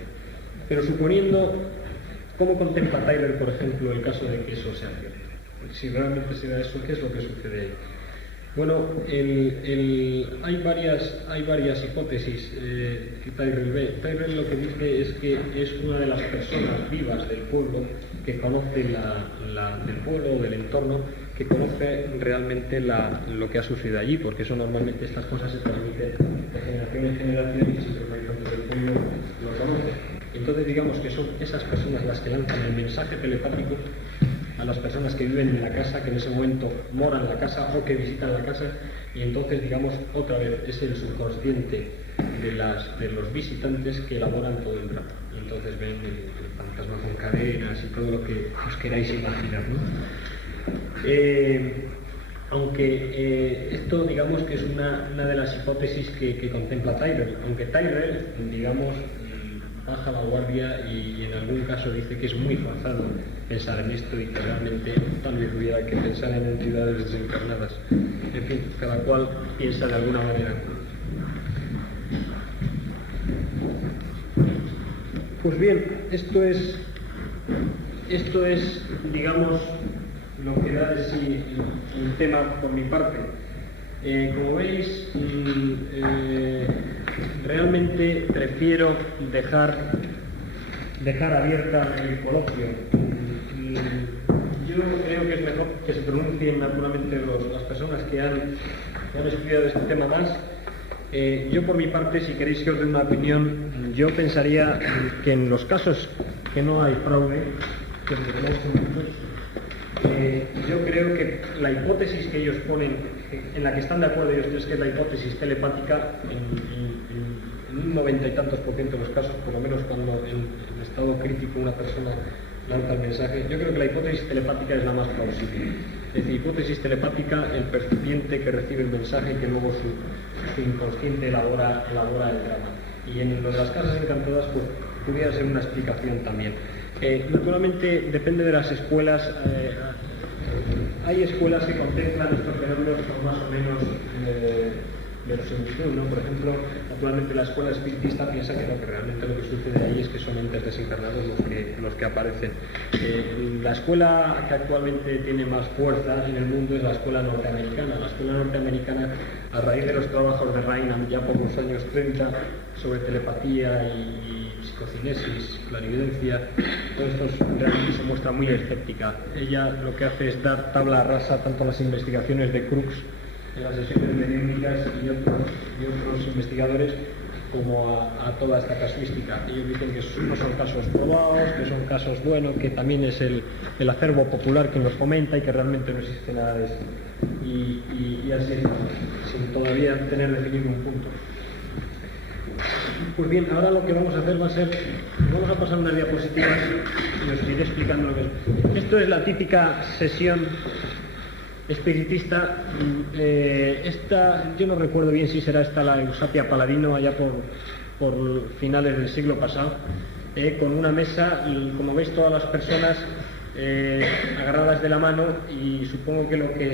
Pero suponiendo, ¿cómo contempla Tyrrell, por ejemplo, el caso de que eso sea cierto? Si realmente se da eso, ¿qué es lo que sucede ahí? Bueno, hay varias hipótesis que Tyrrell ve. Tyrrell lo que dice es que es una de las personas vivas del pueblo que conoce del pueblo o del entorno, que conoce realmente lo que ha sucedido allí, porque eso normalmente estas cosas se transmiten de generación en generación y siempre los habitantes del pueblo lo conocen. Entonces digamos que son esas personas las que lanzan el mensaje telepático a las personas que viven en la casa, que en ese momento moran en la casa o que visitan la casa, y entonces digamos otra vez es el subconsciente de los visitantes que elaboran todo el drama. Y entonces ven el fantasma con cadenas y todo lo que os queráis imaginar, ¿no? Aunque esto digamos que es una de las hipótesis que contempla Tyrrell, aunque Tyrrell digamos baja la guardia y en algún caso dice que es muy forzado pensar en esto y que realmente tal vez hubiera que pensar en entidades desencarnadas. En fin, cada cual piensa de alguna manera. Pues bien, esto es digamos lo que da de sí el tema por mi parte. Como veis, realmente prefiero dejar abierta el coloquio. Yo creo que es mejor que se pronuncien naturalmente las personas que han estudiado este tema más. Yo por mi parte, si queréis que os dé una opinión, yo pensaría que en los casos que no hay fraude, que yo creo que la hipótesis que ellos ponen, en la que están de acuerdo ellos tres, que es la hipótesis telepática, en un 90 y tantos % de los casos, por lo menos cuando en estado crítico una persona lanza el mensaje, yo creo que la hipótesis telepática es la más plausible. Es decir, hipótesis telepática, el percipiente que recibe el mensaje y que luego su inconsciente elabora el drama. Y en lo de las casas encantadas, pues pudiera ser una explicación también. Naturalmente depende de las escuelas. Hay escuelas que contemplan estos fenómenos con más o menos verosimilitud, ¿no? Por ejemplo, naturalmente la escuela espiritista piensa que no, que realmente lo que sucede ahí es que son entes desencarnados los que aparecen. La escuela que actualmente tiene más fuerza en el mundo es la escuela norteamericana. La escuela norteamericana, a raíz de los trabajos de Reinham ya por los años 30 sobre telepatía y psicocinesis, clarividencia, todo esto realmente se muestra muy escéptica. Ella lo que hace es dar tabla rasa tanto a las investigaciones de Crookes en las sesiones mediúnicas y otros investigadores como a toda esta casuística. Ellos dicen que no son casos probados, que son casos buenos, que también es el acervo popular quien los fomenta y que realmente no existe nada de esto. Y así, sin todavía tener definido un punto. Pues bien, ahora lo que vamos a hacer vamos a pasar unas diapositivas y os iré explicando lo que es. Esto es la típica sesión espiritista. Esta, yo no recuerdo bien si será esta la Eusapia Paladino allá por finales del siglo pasado, con una mesa y, como veis, todas las personas agarradas de la mano, y supongo que lo que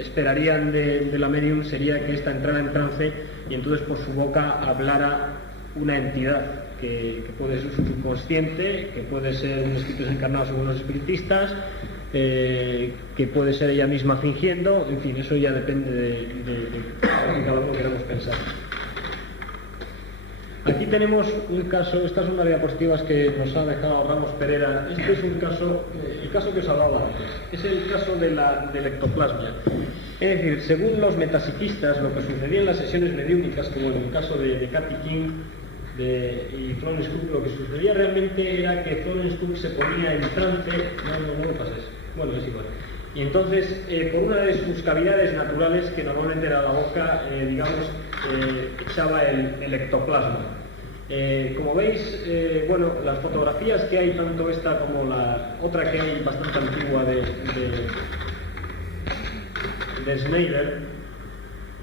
esperarían de la medium sería que ésta entrara en trance y entonces por su boca hablara una entidad que puede ser subconsciente, que puede ser un espíritu desencarnado según los espiritistas, que puede ser ella misma fingiendo, en fin, eso ya depende de cada uno queramos pensar. Aquí tenemos un caso, estas son unas diapositivas que nos ha dejado Ramos Pereira. Este es un caso, el caso que os hablaba antes, es el caso de la ectoplasmia. Es decir, según los metapsiquistas, lo que sucedía en las sesiones mediúnicas, como en el caso de Kathy King y Florence Cook, lo que sucedía realmente era que Florence Cook se ponía en trance, no me pases, bueno, es igual. Y entonces, por una de sus cavidades naturales, que normalmente era la boca, echaba el ectoplasma. Como veis, bueno, las fotografías que hay, tanto esta como la otra que hay bastante antigua de Schneider,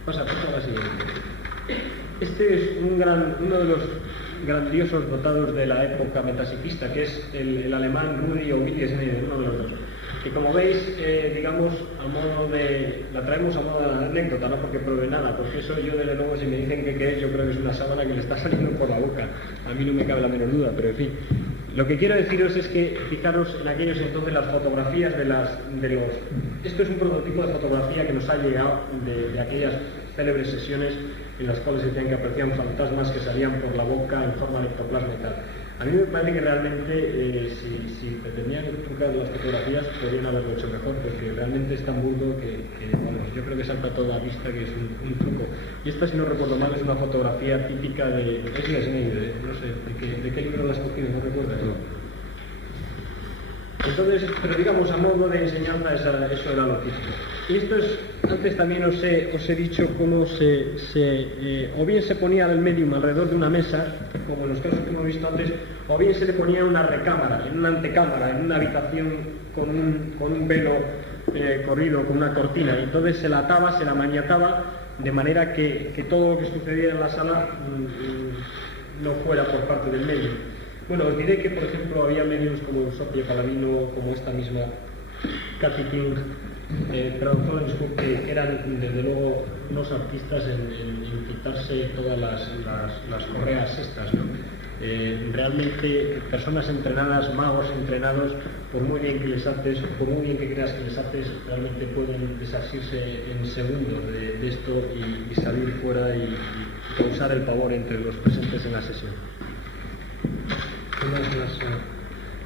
pasa a la siguiente. Este es uno de los grandiosos dotados de la época metapsiquista, que es el alemán Rudi o Willy Schneider, uno de los dos. Que como veis, digamos, la traemos a modo de anécdota, no porque pruebe nada, porque eso yo desde luego, si me dicen que es, yo creo que es una sábana que le está saliendo por la boca. A mí no me cabe la menor duda, pero en fin. Lo que quiero deciros es que, fijaros en aquellos entonces las fotografías esto es un prototipo de fotografía que nos ha llegado de aquellas célebres sesiones en las cuales se decían que aparecían fantasmas que salían por la boca en forma de ectoplasma y tal. A mí me parece que realmente, si pretendían trucar las fotografías, podrían haberlo hecho mejor, porque realmente es tan burdo que bueno, yo creo que salta a toda vista que es un truco. Y esta, si no recuerdo mal, es una fotografía típica de Leslie Schneider, no sé, ¿de qué libro la has cogido? ¿No recuerdas? No. Entonces, pero digamos, a modo de enseñanza, eso era lo típico. Y esto es, antes también os he dicho cómo o bien se ponía el medium alrededor de una mesa, como en los casos que hemos visto antes, o bien se le ponía en una recámara, en una antecámara, en una habitación con un velo corrido, con una cortina, y entonces se la ataba, se la maniataba, de manera que todo lo que sucediera en la sala no fuera por parte del medium. Bueno, os diré que, por ejemplo, había medios como Eusapia Paladino, como esta misma Kathy King, Florence Cook, que eran, desde luego, unos artistas en quitarse todas las correas estas, ¿no? realmente personas entrenadas, magos entrenados, por muy bien que les haces, por muy bien que creas que les haces, realmente pueden desasirse en segundos de esto y salir fuera y causar el pavor entre los presentes en la sesión.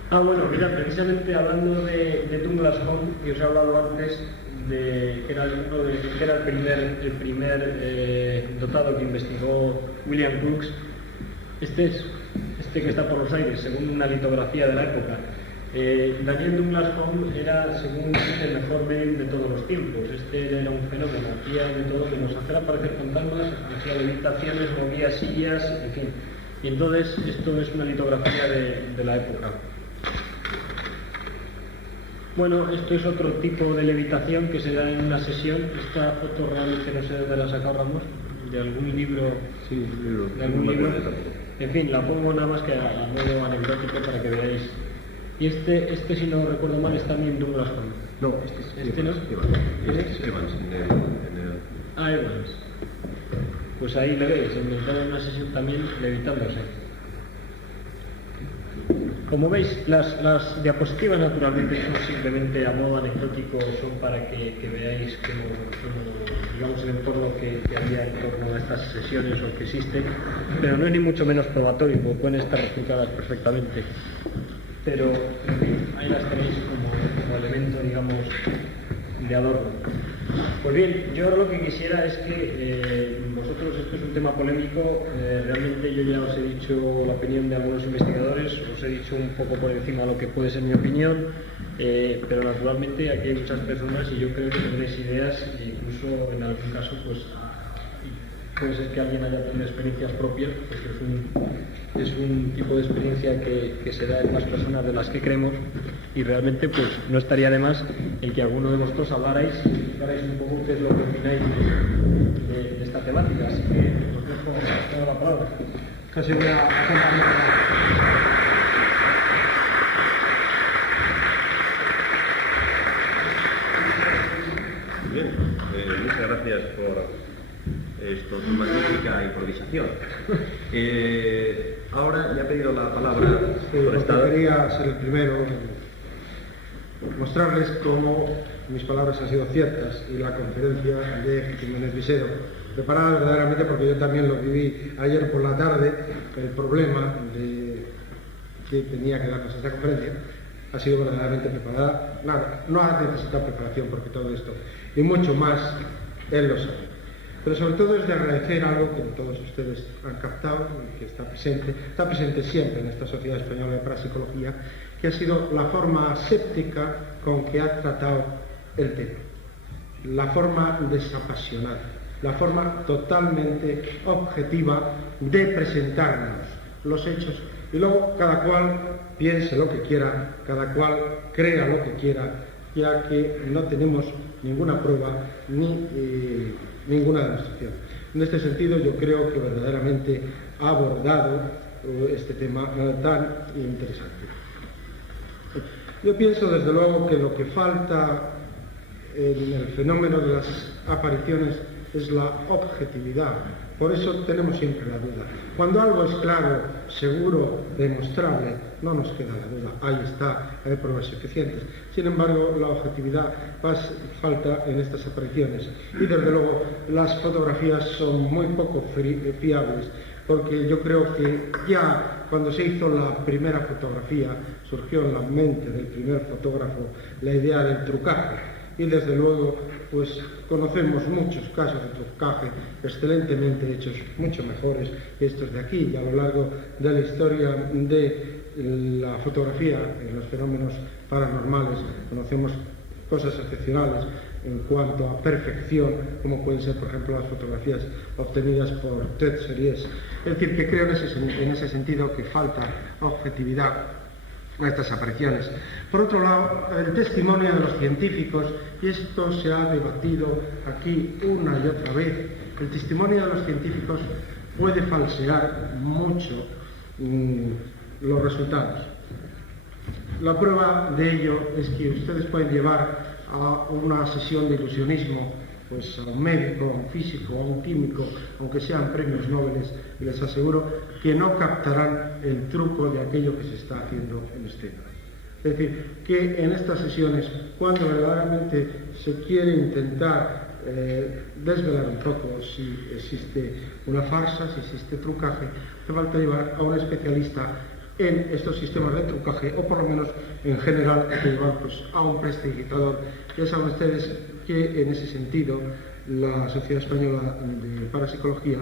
Bueno, mira, precisamente hablando de Douglas Home, que os he hablado antes, que era el primer dotado que investigó William Crookes. Este que está por los aires, según una litografía de la época. Daniel Douglas Home era, según dice, el mejor medium de todos los tiempos. Este era un fenómeno, hacía de todo menos hacer aparecer fantasmas, hacía levitaciones, movía sillas, en fin. Y entonces esto es una litografía de la época. Bueno, esto es otro tipo de levitación que se da en una sesión. Esta foto realmente no sé de dónde la ha sacado Ramos, de algún libro. Sí, de algún libro. En fin, la pongo nada más que a modo anecdótico para que veáis. Y este si no recuerdo mal, es también Douglas Home. No, este no. Este es Evans Evans. Pues ahí le veis, inventado en una sesión también levitándose. Como veis, las diapositivas naturalmente son simplemente a modo anecdótico, son para que veáis cómo, digamos, el entorno que había en torno a estas sesiones o que existe, pero no es ni mucho menos probatorio, porque pueden estar explicadas perfectamente. Pero, en fin, ahí las tenéis como elemento, digamos, de adorno. Pues bien, yo ahora lo que quisiera es que vosotros, esto es un tema polémico, realmente yo ya os he dicho la opinión de algunos investigadores, os he dicho un poco por encima lo que puede ser mi opinión, pero naturalmente aquí hay muchas personas y yo creo que tendréis ideas e incluso en algún caso pues puede ser que alguien haya tenido experiencias propias, porque es un tipo de experiencia que se da en más personas de las que creemos y realmente pues no estaría de más el que alguno de vosotros hablarais y explicarais un poco qué es lo que opináis de esta temática, así que os dejo la palabra. Casi voy a Bien, muchas gracias por tu magnífica improvisación. Ahora ya he pedido la palabra por esta... Quería ser el primero en mostrarles cómo mis palabras han sido ciertas y la conferencia de Jiménez Visero, preparada verdaderamente porque yo también lo viví ayer por la tarde, el problema de que tenía que darnos esta conferencia ha sido verdaderamente preparada. Nada, no ha necesitado preparación porque todo esto y mucho más él lo sabe. Pero sobre todo es de agradecer algo que todos ustedes han captado y que está presente siempre en esta Sociedad Española de Parapsicología, que ha sido la forma aséptica con que ha tratado el tema, la forma desapasionada, la forma totalmente objetiva de presentarnos los hechos y luego cada cual piense lo que quiera, cada cual crea lo que quiera, ya que no tenemos ninguna prueba ni ninguna demostración. En este sentido yo creo que verdaderamente ha abordado este tema tan interesante. Yo pienso desde luego que lo que falta en el fenómeno de las apariciones es la objetividad. Por eso tenemos siempre la duda. Cuando algo es claro, seguro, demostrable, no nos queda la duda. Ahí está, hay pruebas suficientes. Sin embargo, la objetividad falta en estas apariciones. Y desde luego, las fotografías son muy poco fiables, porque yo creo que ya cuando se hizo la primera fotografía, surgió en la mente del primer fotógrafo la idea del trucaje. Y desde luego, pues conocemos muchos casos de trucaje excelentemente hechos, mucho mejores que estos de aquí. Y a lo largo de la historia de la fotografía en los fenómenos paranormales conocemos cosas excepcionales en cuanto a perfección, como pueden ser, por ejemplo, las fotografías obtenidas por Ted Series. Es decir, que creo en ese sentido que falta objetividad a estas apariciones. Por otro lado, el testimonio de los científicos, y esto se ha debatido aquí una y otra vez, el testimonio de los científicos puede falsear mucho los resultados. La prueba de ello es que ustedes pueden llevar a una sesión de ilusionismo pues a un médico, a un físico, a un químico, aunque sean premios Nobel, y les aseguro que no captarán el truco de aquello que se está haciendo en escena. Es decir, que en estas sesiones, cuando verdaderamente se quiere intentar desvelar un poco si existe una farsa, si existe trucaje, hace falta llevar a un especialista en estos sistemas de trucaje, o por lo menos en general hay que llevar pues, a un prestidigitador. Ya saben ustedes que en ese sentido la Sociedad Española de Parapsicología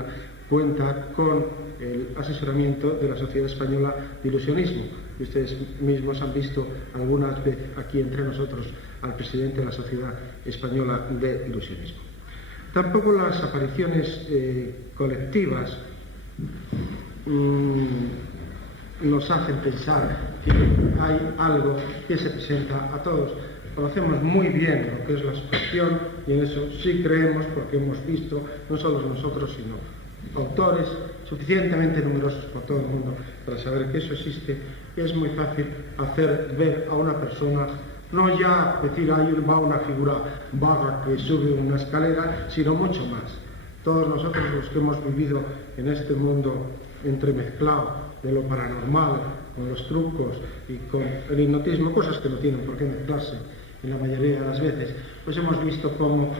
cuenta con el asesoramiento de la Sociedad Española de Ilusionismo, y ustedes mismos han visto algunas veces aquí entre nosotros al presidente de la Sociedad Española de Ilusionismo. Tampoco las apariciones colectivas nos hacen pensar que hay algo que se presenta a todos. Conocemos muy bien lo que es la sugestión y en eso sí creemos porque hemos visto, no solo nosotros, sino autores suficientemente numerosos por todo el mundo para saber que eso existe. Y es muy fácil hacer ver a una persona, no ya decir ahí va una figura vaga que sube una escalera, sino mucho más. Todos nosotros los que hemos vivido en este mundo entremezclado de lo paranormal, con los trucos y con el hipnotismo, cosas que no tienen por qué mezclarse en la mayoría de las veces, pues hemos visto cómo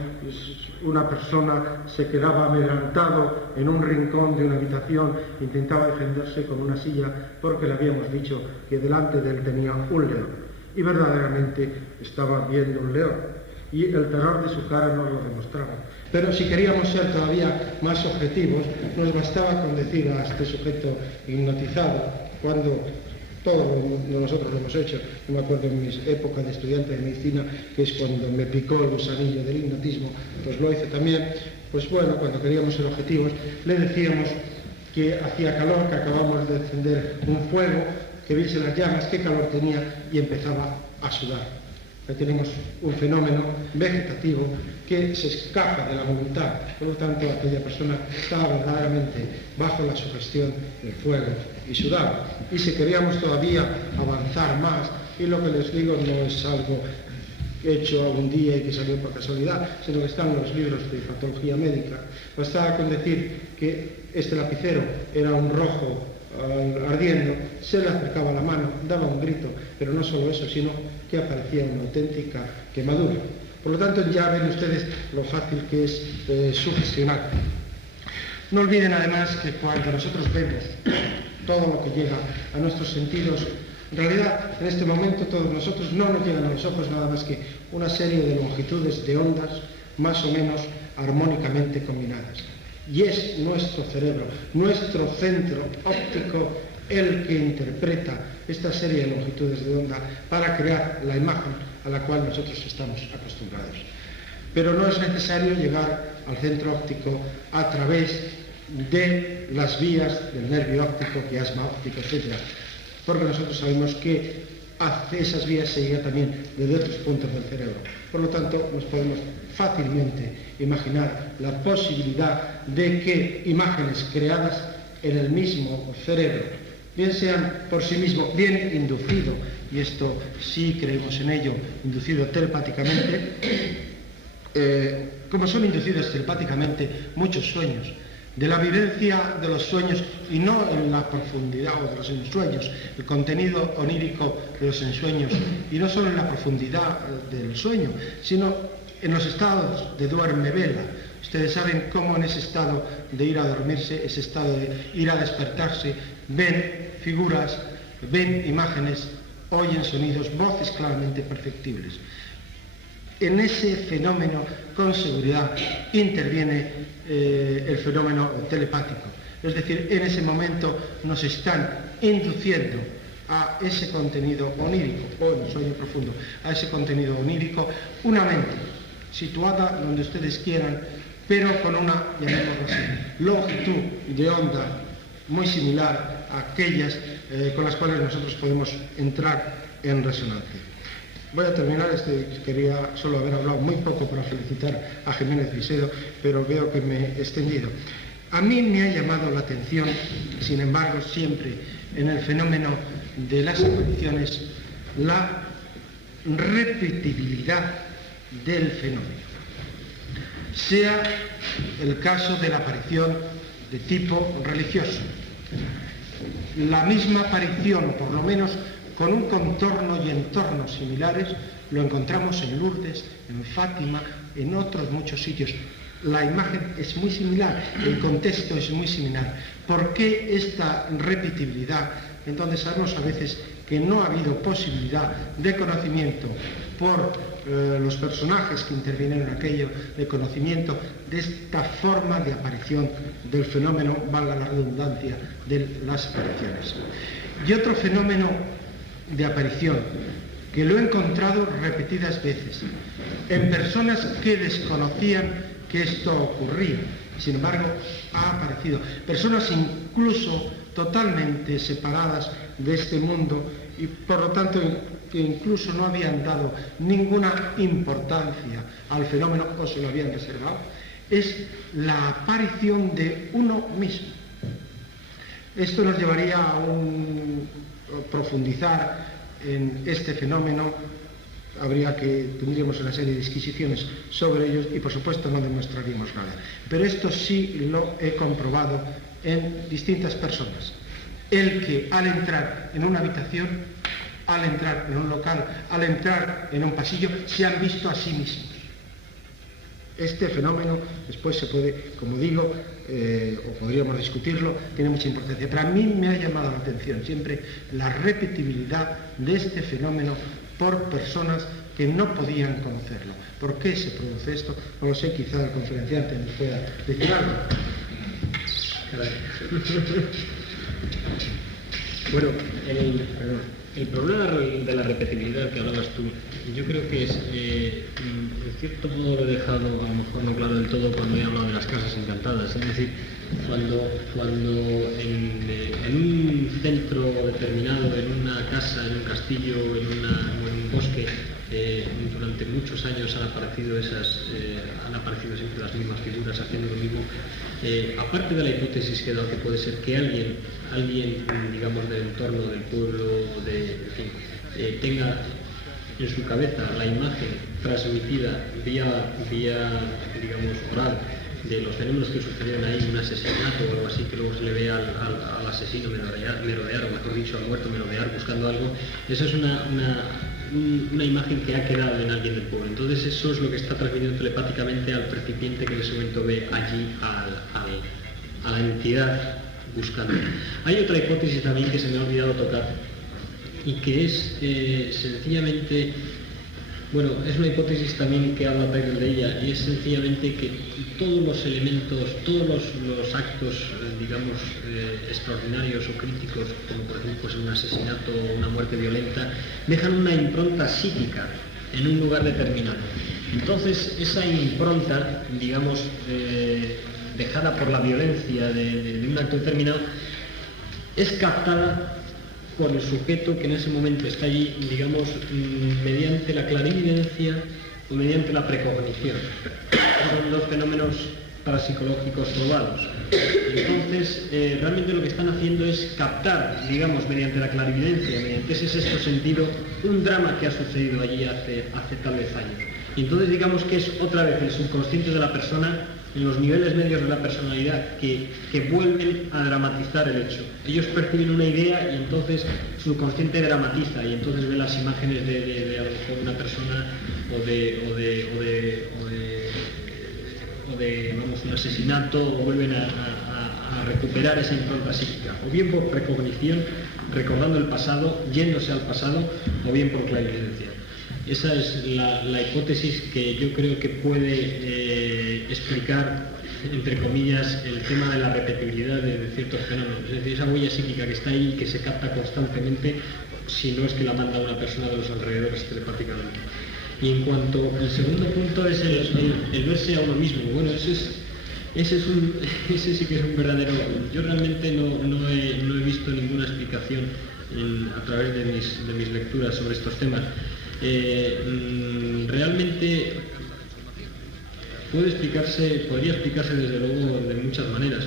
una persona se quedaba amedrantado en un rincón de una habitación, intentaba defenderse con una silla porque le habíamos dicho que delante de él tenía un león, y verdaderamente estaba viendo un león, y el terror de su cara nos lo demostraba. Pero si queríamos ser todavía más objetivos, nos bastaba con decir a este sujeto hipnotizado, cuando todos nosotros lo hemos hecho, yo me acuerdo en mi época de estudiante de medicina, que es cuando me picó el gusanillo del hipnotismo, pues lo hice también, pues bueno, cuando queríamos ser objetivos, le decíamos que hacía calor, que acabamos de encender un fuego, que viese las llamas, qué calor tenía, y empezaba a sudar. Tenemos un fenómeno vegetativo que se escapa de la voluntad, por lo tanto aquella persona estaba verdaderamente bajo la sugestión del fuego y sudaba. Y si queríamos todavía avanzar más, y lo que les digo no es algo hecho algún día y que salió por casualidad, sino que están en los libros de patología médica, bastaba con decir que este lapicero era un rojo ardiendo, se le acercaba la mano, daba un grito, pero no solo eso, sino que aparecía una auténtica quemadura. Por lo tanto, ya ven ustedes lo fácil que es sugestionar. No olviden además que cuando nosotros vemos todo lo que llega a nuestros sentidos, en realidad en este momento todos nosotros no nos llegan a los ojos nada más que una serie de longitudes de ondas más o menos armónicamente combinadas. Y es nuestro cerebro, nuestro centro óptico, el que interpreta esta serie de longitudes de onda para crear la imagen a la cual nosotros estamos acostumbrados. Pero no es necesario llegar al centro óptico a través de las vías del nervio óptico, quiasma óptico, etc. Porque nosotros sabemos que hacia esas vías se llega también desde otros puntos del cerebro. Por lo tanto, nos podemos fácilmente imaginar la posibilidad de que imágenes creadas en el mismo cerebro, bien sean por sí mismo, bien inducido, y esto sí creemos en ello, inducido telepáticamente, como son inducidos telepáticamente muchos sueños, de la vivencia de los sueños y no en la profundidad o de los ensueños, el contenido onírico de los ensueños, y no solo en la profundidad del sueño, sino en los estados de duerme-vela. Ustedes saben cómo en ese estado de ir a dormirse, ese estado de ir a despertarse, ven figuras, ven imágenes, oyen sonidos, voces claramente perceptibles. En ese fenómeno, con seguridad, interviene el fenómeno telepático. Es decir, en ese momento nos están induciendo a ese contenido onírico, o en el sueño profundo, a ese contenido onírico, una mente situada donde ustedes quieran, pero con una, llamémoslo así, longitud de onda muy similar a aquellas con las cuales nosotros podemos entrar en resonancia. Voy a terminar, quería solo haber hablado muy poco para felicitar a Jiménez Visedo, pero veo que me he extendido. A mí me ha llamado la atención, sin embargo, siempre en el fenómeno de las apariciones, la repetibilidad del fenómeno. sea el caso de la aparición de tipo religioso. La misma aparición, o por lo menos con un contorno y entornos similares, lo encontramos en Lourdes, en Fátima, en otros muchos sitios. La imagen es muy similar, el contexto es muy similar. ¿Por qué esta repetibilidad? Entonces sabemos a veces que no ha habido posibilidad de conocimiento por los personajes que intervienen en aquello, de conocimiento de esta forma de aparición del fenómeno, valga la redundancia, de las apariciones. Y otro fenómeno de aparición que lo he encontrado repetidas veces en personas que desconocían que esto ocurría, sin embargo ha aparecido, personas incluso totalmente separadas de este mundo y por lo tanto que incluso no habían dado ninguna importancia al fenómeno o se lo habían reservado, es la aparición de uno mismo. Esto nos llevaría a profundizar en este fenómeno. Tendríamos una serie de disquisiciones sobre ellos y por supuesto no demostraríamos nada. Pero esto sí lo he comprobado en distintas personas. El que al entrar en una habitación, al entrar en un local, al entrar en un pasillo, se han visto a sí mismos. Este fenómeno después se puede, como digo, o podríamos discutirlo, tiene mucha importancia. Pero a mí me ha llamado la atención siempre la repetibilidad de este fenómeno por personas que no podían conocerlo. ¿Por qué se produce esto? No lo sé, quizá el conferenciante nos pueda decir algo. Bueno, el problema de la repetibilidad que hablabas tú, yo creo que es, en cierto modo lo he dejado, a lo mejor no claro del todo, cuando he hablado de las casas encantadas. Es decir, cuando en un centro determinado, en una casa, en un castillo, o en un bosque, durante muchos años han aparecido siempre las mismas figuras haciendo lo mismo. Aparte de la hipótesis que he dado, que puede ser que alguien digamos del entorno del pueblo, tenga en su cabeza la imagen transmitida vía digamos oral de los fenómenos que sucedieron ahí, un asesinato o algo así, que luego se le ve al asesino merodear, o mejor dicho al muerto merodear buscando algo. Eso es una imagen que ha quedado en alguien del pueblo. Entonces eso es lo que está transmitiendo telepáticamente al recipiente que en ese momento ve allí a la entidad buscando. Hay otra hipótesis también que se me ha olvidado tocar y que es sencillamente, bueno, es una hipótesis también que habla Tyler de ella, y es sencillamente que todos los elementos, todos los actos, digamos, extraordinarios o críticos, como por ejemplo pues, un asesinato o una muerte violenta, dejan una impronta psíquica en un lugar determinado. Entonces, esa impronta, digamos, dejada por la violencia de un acto determinado, es captada por el sujeto que en ese momento está allí, digamos, mediante la clarividencia o mediante la precognición. Son dos fenómenos parapsicológicos probados. Entonces, realmente lo que están haciendo es captar, digamos, mediante la clarividencia, mediante ese sexto sentido, un drama que ha sucedido allí hace tal vez años. Y entonces, digamos que es otra vez el subconsciente de la persona, en los niveles medios de la personalidad, que vuelven a dramatizar el hecho. Ellos perciben una idea y entonces su consciente dramatiza y entonces ve las imágenes de a lo mejor una persona o de vamos, un asesinato, o vuelven a recuperar esa impronta psíquica, o bien por precognición, recordando el pasado, yéndose al pasado, o bien por clarividencia. Esa es la hipótesis que yo creo que puede explicar, entre comillas, el tema de la repetibilidad de ciertos fenómenos. Es decir, esa huella psíquica que está ahí y que se capta constantemente, si no es que la manda una persona de los alrededores telepáticamente. Y en cuanto al segundo punto es el verse a uno mismo. Bueno, ese sí que es un verdadero... Yo realmente no he visto ninguna explicación a través de mis lecturas sobre estos temas. Realmente podría explicarse desde luego de muchas maneras.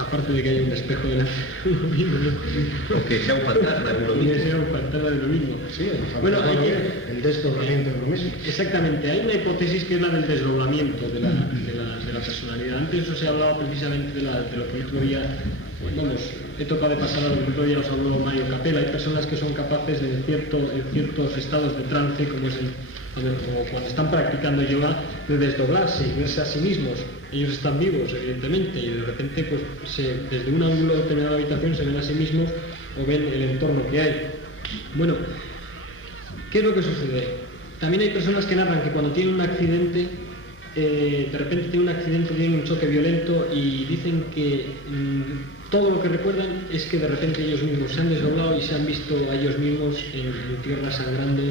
aparte de que haya un espejo delante de uno mismo, ¿no? O que sea un fantasma de uno Que mismo. sea un fantasma de lo mismo. Sí, Bueno, el desdoblamiento de lo mismo. Exactamente, hay una hipótesis que es la del desdoblamiento de la personalidad. Antes os he hablado precisamente de lo que el otro día, vamos, he tocado de pasada lo que el otro día os habló Mario Capella. Hay personas que son capaces de en ciertos estados de trance, como cuando están practicando yoga, de desdoblarse y verse a sí mismos. Ellos están vivos, evidentemente, y de repente, pues, desde un ángulo determinado de la habitación se ven a sí mismos o ven el entorno que hay. Bueno, ¿qué es lo que sucede? También hay personas que narran que cuando tienen un accidente, de repente tienen un accidente, tienen un choque violento y dicen que todo lo que recuerdan es que de repente ellos mismos se han desdoblado y se han visto a ellos mismos en tierra sangrando,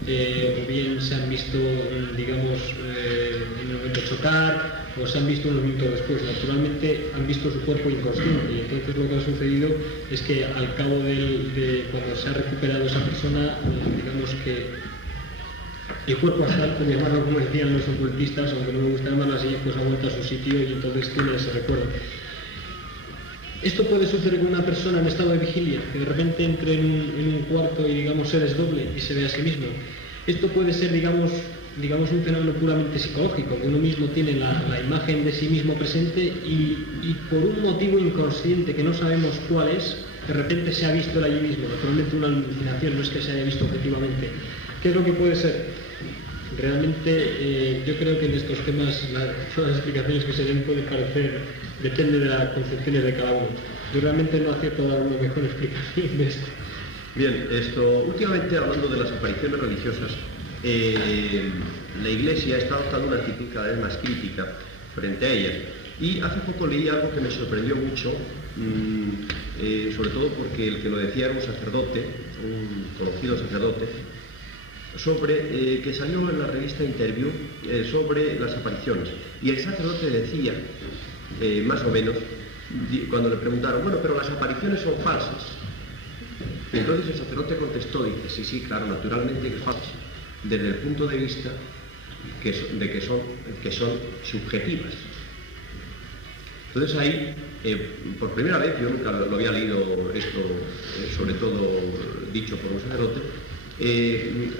o bien se han visto, digamos, en el momento de chocar, o se han visto unos minutos después. Naturalmente han visto su cuerpo inconsciente, y entonces lo que ha sucedido es que al cabo de cuando se ha recuperado esa persona, digamos que el cuerpo astral, por llamarlo como decían los ocultistas, aunque no me gusta llamarlo así, pues ha vuelto a su sitio y entonces tiene ese recuerdo. Esto puede suceder con una persona en estado de vigilia, que de repente entre en un cuarto y, digamos, se desdoble y se ve a sí mismo. Esto puede ser, digamos un fenómeno puramente psicológico, que uno mismo tiene la imagen de sí mismo presente y por un motivo inconsciente que no sabemos cuál es, de repente se ha visto él allí mismo. Naturalmente una alucinación, no es que se haya visto objetivamente. ¿Qué es lo que puede ser? Realmente yo creo que en estos temas todas las explicaciones que se den pueden parecer, depende de las concepciones de cada uno. Yo realmente no acierto a dar una mejor explicación de esto. Bien, últimamente hablando de las apariciones religiosas, la Iglesia está adoptando una actitud cada vez más crítica frente a ellas. Y hace poco leí algo que me sorprendió mucho, sobre todo porque el que lo decía era un sacerdote, un conocido sacerdote, que salió en la revista Interview sobre las apariciones. Y el sacerdote decía, más o menos, cuando le preguntaron, bueno, pero las apariciones son falsas. Y entonces el sacerdote contestó, dice, sí, claro, naturalmente que es falso, desde el punto de vista de que son subjetivas. Entonces ahí, por primera vez, yo nunca lo había leído esto, sobre todo dicho por un sacerdote,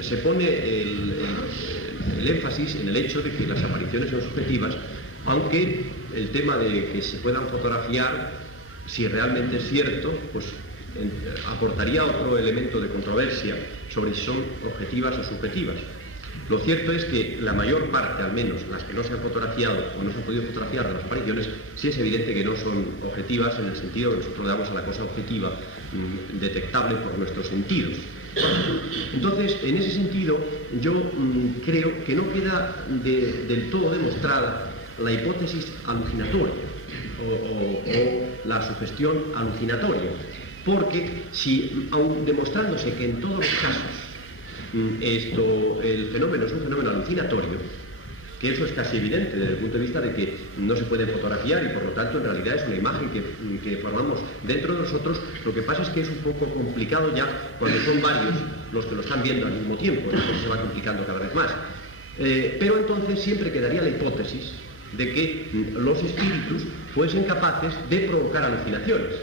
se pone el énfasis en el hecho de que las apariciones son subjetivas, aunque el tema de que se puedan fotografiar, si realmente es cierto, pues aportaría otro elemento de controversia sobre si son objetivas o subjetivas. Lo cierto es que la mayor parte, al menos las que no se han fotografiado o no se han podido fotografiar de las apariciones, sí es evidente que no son objetivas en el sentido que nosotros le damos a la cosa objetiva, detectable por nuestros sentidos. Entonces, en ese sentido, yo creo que no queda del todo demostrada la hipótesis alucinatoria o la sugestión alucinatoria, porque si, aun demostrándose que en todos los casos el fenómeno es un fenómeno alucinatorio, que eso es casi evidente desde el punto de vista de que no se puede fotografiar y por lo tanto en realidad es una imagen que formamos dentro de nosotros. Lo que pasa es que es un poco complicado ya cuando son varios los que lo están viendo al mismo tiempo, entonces se va complicando cada vez más. Pero entonces siempre quedaría la hipótesis de que los espíritus fuesen capaces de provocar alucinaciones.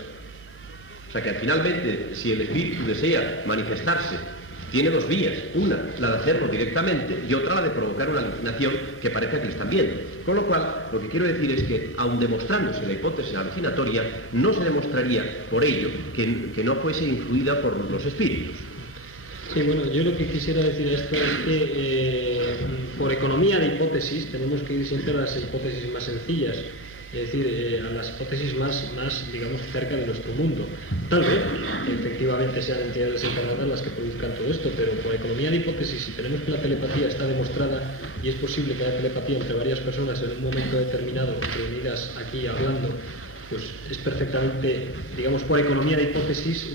O sea que finalmente, si el espíritu desea manifestarse, tiene dos vías, una la de hacerlo directamente y otra la de provocar una alucinación que parece que le están viendo. Con lo cual, lo que quiero decir es que, aun demostrándose la hipótesis alucinatoria, no se demostraría por ello que no fuese influida por los espíritus. Sí, bueno, yo lo que quisiera decir a esto es que por economía de hipótesis tenemos que ir siempre a las hipótesis más sencillas. Es decir, a las hipótesis más, digamos, cerca de nuestro mundo. Tal vez, efectivamente, sean entidades encarnadas las que produzcan todo esto, pero por economía de hipótesis, si tenemos que la telepatía está demostrada y es posible que haya telepatía entre varias personas en un momento determinado, reunidas aquí hablando, pues es perfectamente, digamos, por economía de hipótesis,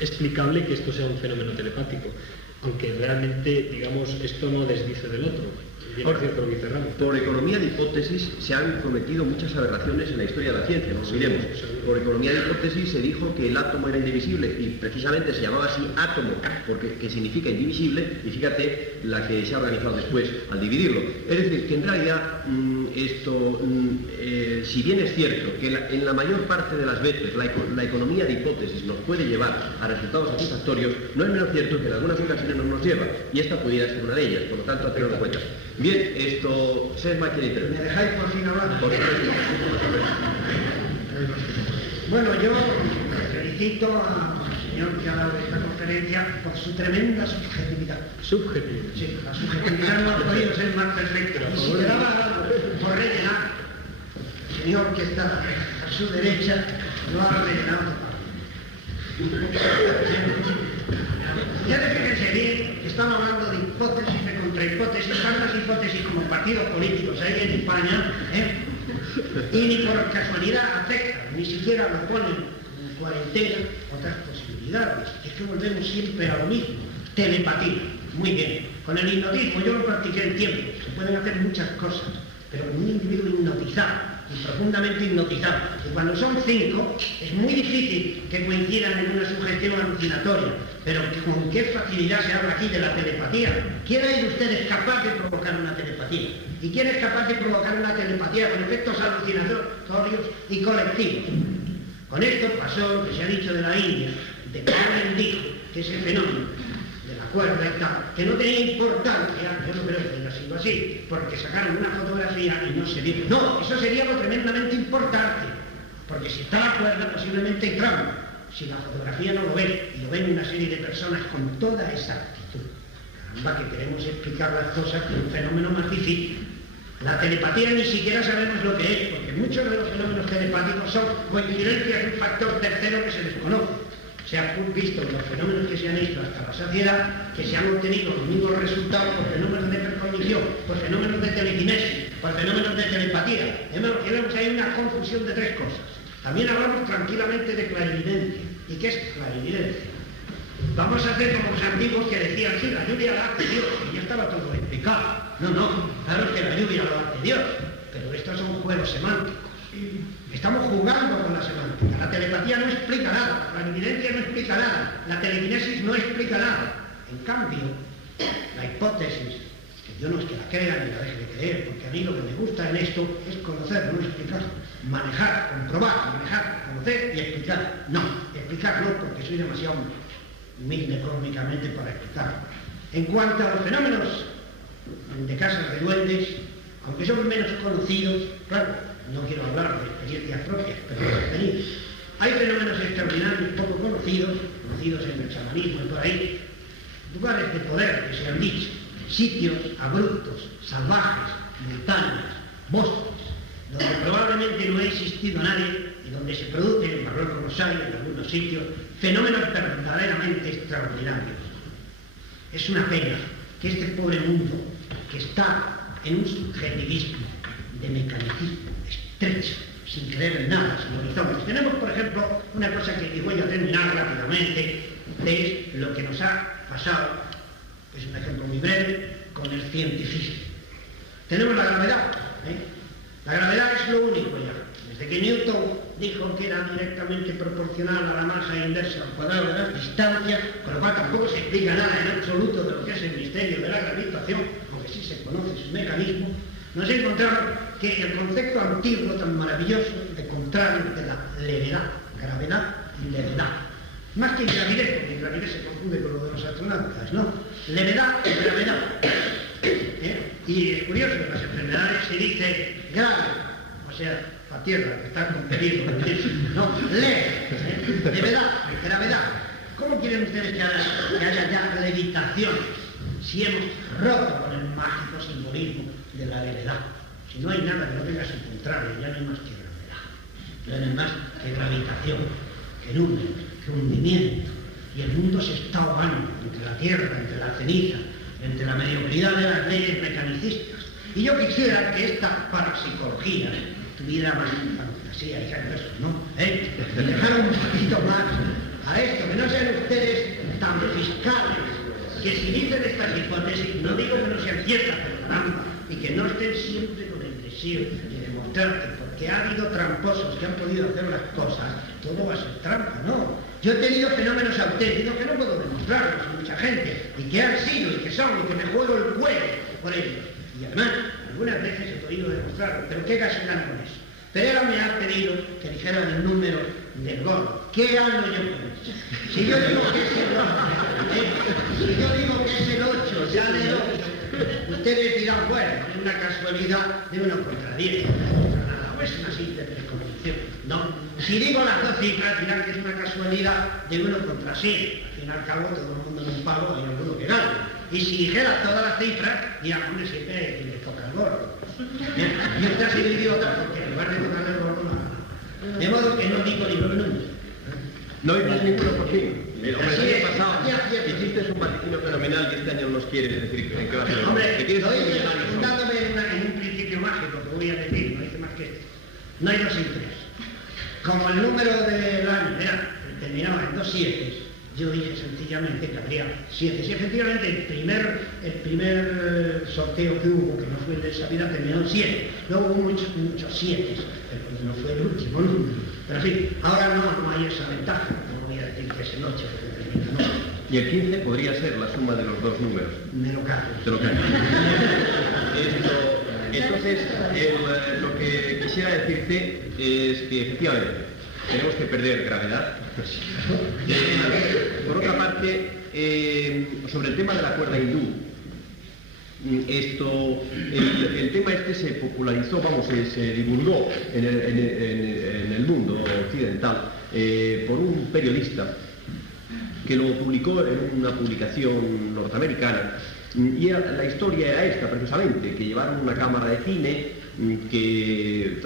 explicable que esto sea un fenómeno telepático, aunque realmente, digamos, esto no desdice del otro. Por economía de hipótesis se han cometido muchas aberraciones en la historia de la ciencia, no olvidemos. Por economía de hipótesis se dijo que el átomo era indivisible y precisamente se llamaba así átomo, que significa indivisible, y fíjate la que se ha organizado después al dividirlo. Es decir, que en realidad si bien es cierto que en la mayor parte de las veces la economía de hipótesis nos puede llevar a resultados satisfactorios, no es menos cierto que en algunas ocasiones no nos lleva, y esta pudiera ser una de ellas, por lo tanto, a tenerlo en cuenta. Bien, esto... Sesma quiere intervenir. ¿Me dejáis por fin hablar? Por supuesto. Bueno, yo felicito al señor que ha dado esta conferencia por su tremenda subjetividad. Subjetivo. Sí, la subjetividad no ha podido ser más perfecta. Y si quedaba algo por rellenar, el señor que está a su derecha lo ha rellenado. Ya fíjense bien que están hablando de hipótesis, de contrahipótesis, tantas hipótesis como partidos políticos hay en España, y ni por casualidad afectan, ni siquiera lo ponen en cuarentena otras posibilidades. Es que volvemos siempre a lo mismo. Telepatía, muy bien. Con el hipnotismo yo lo practiqué en tiempo, se pueden hacer muchas cosas, pero con un individuo hipnotizado y profundamente hipnotizado, que cuando son 5 es muy difícil que coincidan en una sugestión alucinatoria, pero con qué facilidad se habla aquí de la telepatía. ¿Quién de ustedes capaz de provocar una telepatía? ¿Y quién es capaz de provocar una telepatía con efectos alucinatorios y colectivos? Con esto pasó lo que se ha dicho de la India, de que alguien dijo que ese fenómeno de la cuerda y tal, que no tenía importancia, yo no creo que haya sido así, porque sacaron una fotografía y no se vio. No, eso sería algo tremendamente importante, porque si está la cuerda posiblemente hay trauma. Si la fotografía no lo ve, y lo ven una serie de personas con toda esa actitud. Caramba, que queremos explicar las cosas con un fenómeno más difícil. La telepatía ni siquiera sabemos lo que es, porque muchos de los fenómenos telepáticos son coincidencias de un factor tercero que se desconoce. Se ha visto en los fenómenos que se han hecho hasta la saciedad que se han obtenido los mismos resultados por fenómenos de precognición, por fenómenos de telequinesis, por fenómenos de telepatía. Vemos que hay una confusión de 3 cosas. También hablamos tranquilamente de clarividencia. ¿Y qué es clarividencia? Vamos a hacer como los antiguos que decían, sí, la lluvia la hace Dios, y ya estaba todo explicado. No, claro que la lluvia lo hace Dios, pero estos son juegos semánticos. Estamos jugando con la semántica. La telepatía no explica nada, la clarividencia no explica nada, la telequinesis no explica nada. En cambio, la hipótesis, que yo no es que la crea ni la deje de creer, porque a mí lo que me gusta en esto es conocer, no explicar. Manejar, comprobar, manejar, conocer y explicar. No, explicar no, porque soy demasiado humilde cósmicamente para explicar. En cuanto a los fenómenos de casas de duendes, aunque son menos conocidos, claro, no quiero hablar de experiencias propias, pero hay fenómenos extraordinarios poco conocidos en el chamanismo y por ahí, lugares de poder que se han dicho, sitios abruptos, salvajes, montañas, bosques, donde probablemente no ha existido nadie y donde se producen, en Marruecos los hay, en algunos sitios, fenómenos verdaderamente extraordinarios. Es una pena que este pobre mundo, que está en un subjetivismo de mecanicismo estrecho, sin creer en nada, sin horizontes. Tenemos, por ejemplo, una cosa que voy a terminar rápidamente, de lo que nos ha pasado, es un ejemplo muy breve, con el cientificismo. Tenemos la gravedad, La gravedad es lo único ya. Desde que Newton dijo que era directamente proporcional a la masa inversa al cuadrado de las distancias, con lo cual tampoco se explica nada en absoluto de lo que es el misterio de la gravitación, aunque sí se conoce su mecanismo, nos encontramos que el concepto antiguo tan maravilloso de contrario de la levedad, gravedad y levedad, más que ingravidez, porque ingravidez se confunde con lo de los astronautas, ¿no? Levedad y gravedad. Y es curioso, en las enfermedades se dice grave, o sea, la tierra que está con peligro, no, levedad, gravedad. ¿Cómo quieren ustedes que haya ya levitación si hemos roto con el mágico simbolismo de la levedad? Si no hay nada que no tenga su contrario, ya no hay más que gravedad, ya no hay más que gravitación, que nube, que hundimiento, y el mundo se está ahogando entre la tierra, entre la ceniza, entre la mediocridad de las leyes mecanicistas. Y yo quisiera que esta parapsicología tuviera más fantasía y versos, ¿no? Y dejara un poquito más a esto, que no sean ustedes tan fiscales, que si dicen estas hipótesis, no digo que no sean ciertas, pero caramba, y que no estén siempre con el deseo de demostrar que porque ha habido tramposos que han podido hacer las cosas, todo va a ser trampa, ¿no? Yo he tenido fenómenos auténticos que no puedo demostrarlos a mucha gente, y que han sido, y que son, y que me juego el cuello por ellos. Y además, algunas veces he podido demostrarlo, pero ¿qué caso gana con eso? Pero me ha pedido que dijera el número del gordo. ¿Qué hago yo con eso? Si yo digo que es el 8, si yo digo que es el 8, sale el 8, ustedes dirán, bueno, es una casualidad de 1 contra 10, o es una simple precomposición. No, si digo las dos cifras, dirán que es una casualidad de 1 contra 100. Al fin y al cabo, todo el mundo en un pavo hay alguno que gana. Y si dijera todas las cifras, dirán, hombre, siempre le toca el gordo. Bien, y usted ha sido idiota porque en lugar de tocarle el gordo, no ha ganado. De modo que no digo ningún número. No dices ninguno por fin. El año pasado hiciste un vaticinio fenomenal y este año nos quieres decir en qué va a ser. Hombre, ¿Te quieres estoy hacer millonario? fundándome en un principio mágico que voy a decir, no dice más que esto. No hay 2 sin 3. Como el número del año terminaba en 2 7, yo dije sencillamente que habría 7. Si efectivamente el primer sorteo que hubo, que no fue el de esa vida, terminó en 7. Luego hubo muchos 7, pero no fue el último número. Pero en fin, ahora no hay esa ventaja. No voy a decir que es el 8, que termina en 8. Y el 15 podría ser la suma de los 2 números. Me lo callo. Te lo cambio. Entonces, lo que quisiera decirte es que efectivamente tenemos que perder gravedad. Por otra parte, sobre el tema de la cuerda hindú, el tema este se popularizó, se divulgó en el mundo occidental por un periodista que lo publicó en una publicación norteamericana. Y la historia era esta, precisamente, que llevaron una cámara de cine, que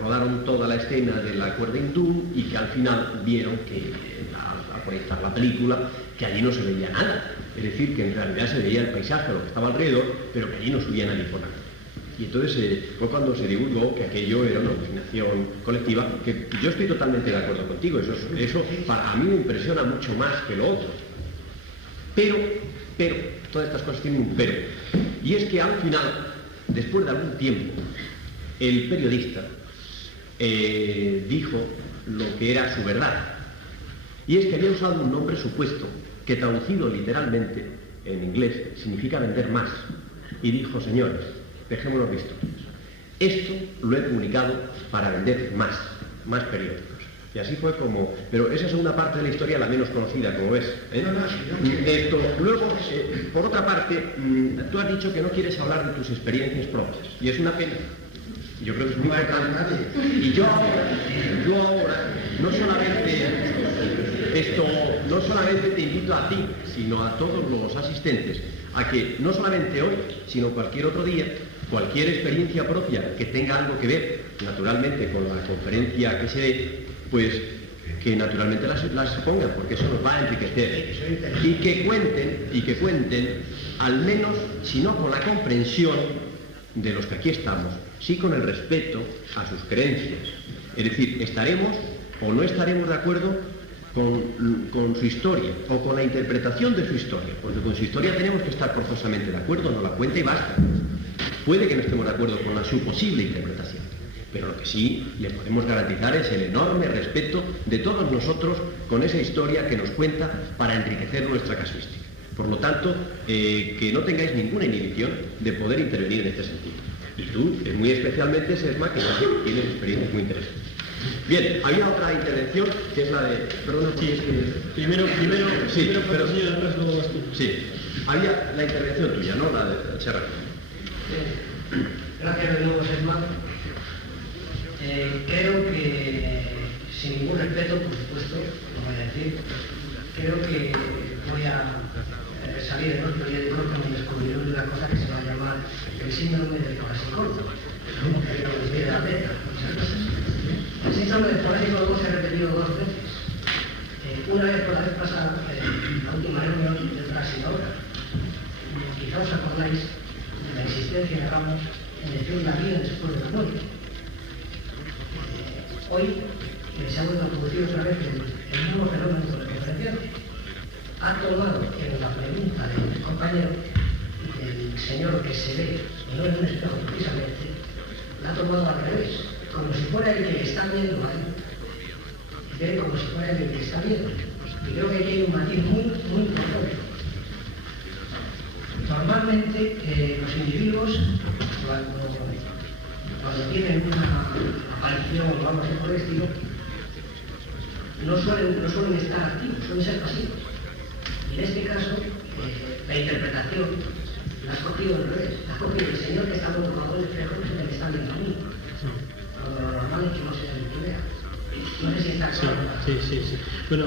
rodaron toda la escena de la cuerda hindú y que al final vieron que, al proyectar la película, que allí no se veía nada. Es decir, que en realidad se veía el paisaje, lo que estaba alrededor, pero que allí no subía nadie por nada. Y entonces fue cuando se divulgó que aquello era una alucinación colectiva, que yo estoy totalmente de acuerdo contigo, eso para mí me impresiona mucho más que lo otro. Pero, todas estas cosas tienen un pero. Y es que al final, después de algún tiempo, el periodista dijo lo que era su verdad. Y es que había usado un nombre supuesto, que traducido literalmente en inglés significa vender más. Y dijo, señores, dejémonos de historias. Esto lo he publicado para vender más periódicos. Y así fue como... Pero esa segunda parte de la historia la menos conocida, como ves. Luego, por otra parte, tú has dicho que no quieres hablar de tus experiencias propias. Y es una pena. Yo creo que es muy importante. Y yo ahora no solamente te invito a ti, sino a todos los asistentes, a que no solamente hoy, sino cualquier otro día, cualquier experiencia propia que tenga algo que ver, naturalmente, con la conferencia que se dé, pues que naturalmente las expongan, porque eso nos va a enriquecer. Y que cuenten, al menos, si no con la comprensión de los que aquí estamos, sí con el respeto a sus creencias. Es decir, estaremos o no estaremos de acuerdo con su historia o con la interpretación de su historia, porque con su historia tenemos que estar forzosamente de acuerdo, no la cuenta y basta. Puede que no estemos de acuerdo con su posible interpretación, pero lo que sí le podemos garantizar es el enorme respeto de todos nosotros con esa historia que nos cuenta para enriquecer nuestra casuística. Por lo tanto, que no tengáis ninguna inhibición de poder intervenir en este sentido. Y tú, muy especialmente, Sesma, que también tienes experiencias muy interesantes. Bien, había otra intervención que es la de... Perdona, sí, es que... Primero, pero sí, después luego vas tú. Sí, había la intervención tuya, ¿no? La de Serra. Gracias de nuevo, Sesma. Creo que, sin ningún respeto, por supuesto, lo voy a decir, creo que voy a salir de los periódicos con el descubrimiento de una cosa que se va a llamar el síndrome del parasicólogo. Como que yo les voy a dar letra, muchas cosas. El síndrome del parasicólogo se ha repetido 2 veces. Una vez por la vez pasada, la última reunión, y otra ha sido ahora. Quizá os acordáis de la insistencia que hagamos en decir la vida después de la muerte. Hoy se ha vuelto a producir otra vez el mismo fenómeno de la conferencia. Ha tomado en la pregunta del compañero, del señor que se ve, y no en un espejo precisamente, la ha tomado al revés, como si fuera el que está viendo a él, ve como si fuera el que está viendo. Y creo que aquí hay un matiz muy importante. Normalmente los individuos, cuando tienen una aparición o algo así por el estilo, no suelen estar activos, suelen ser pasivos. Y en este caso, la interpretación la has cogido al revés. La has cogido el señor que está al otro lado del espejo, es el que está viendo a mí. Lo normal es que no se vea. No sé si está claro. Sí. Bueno,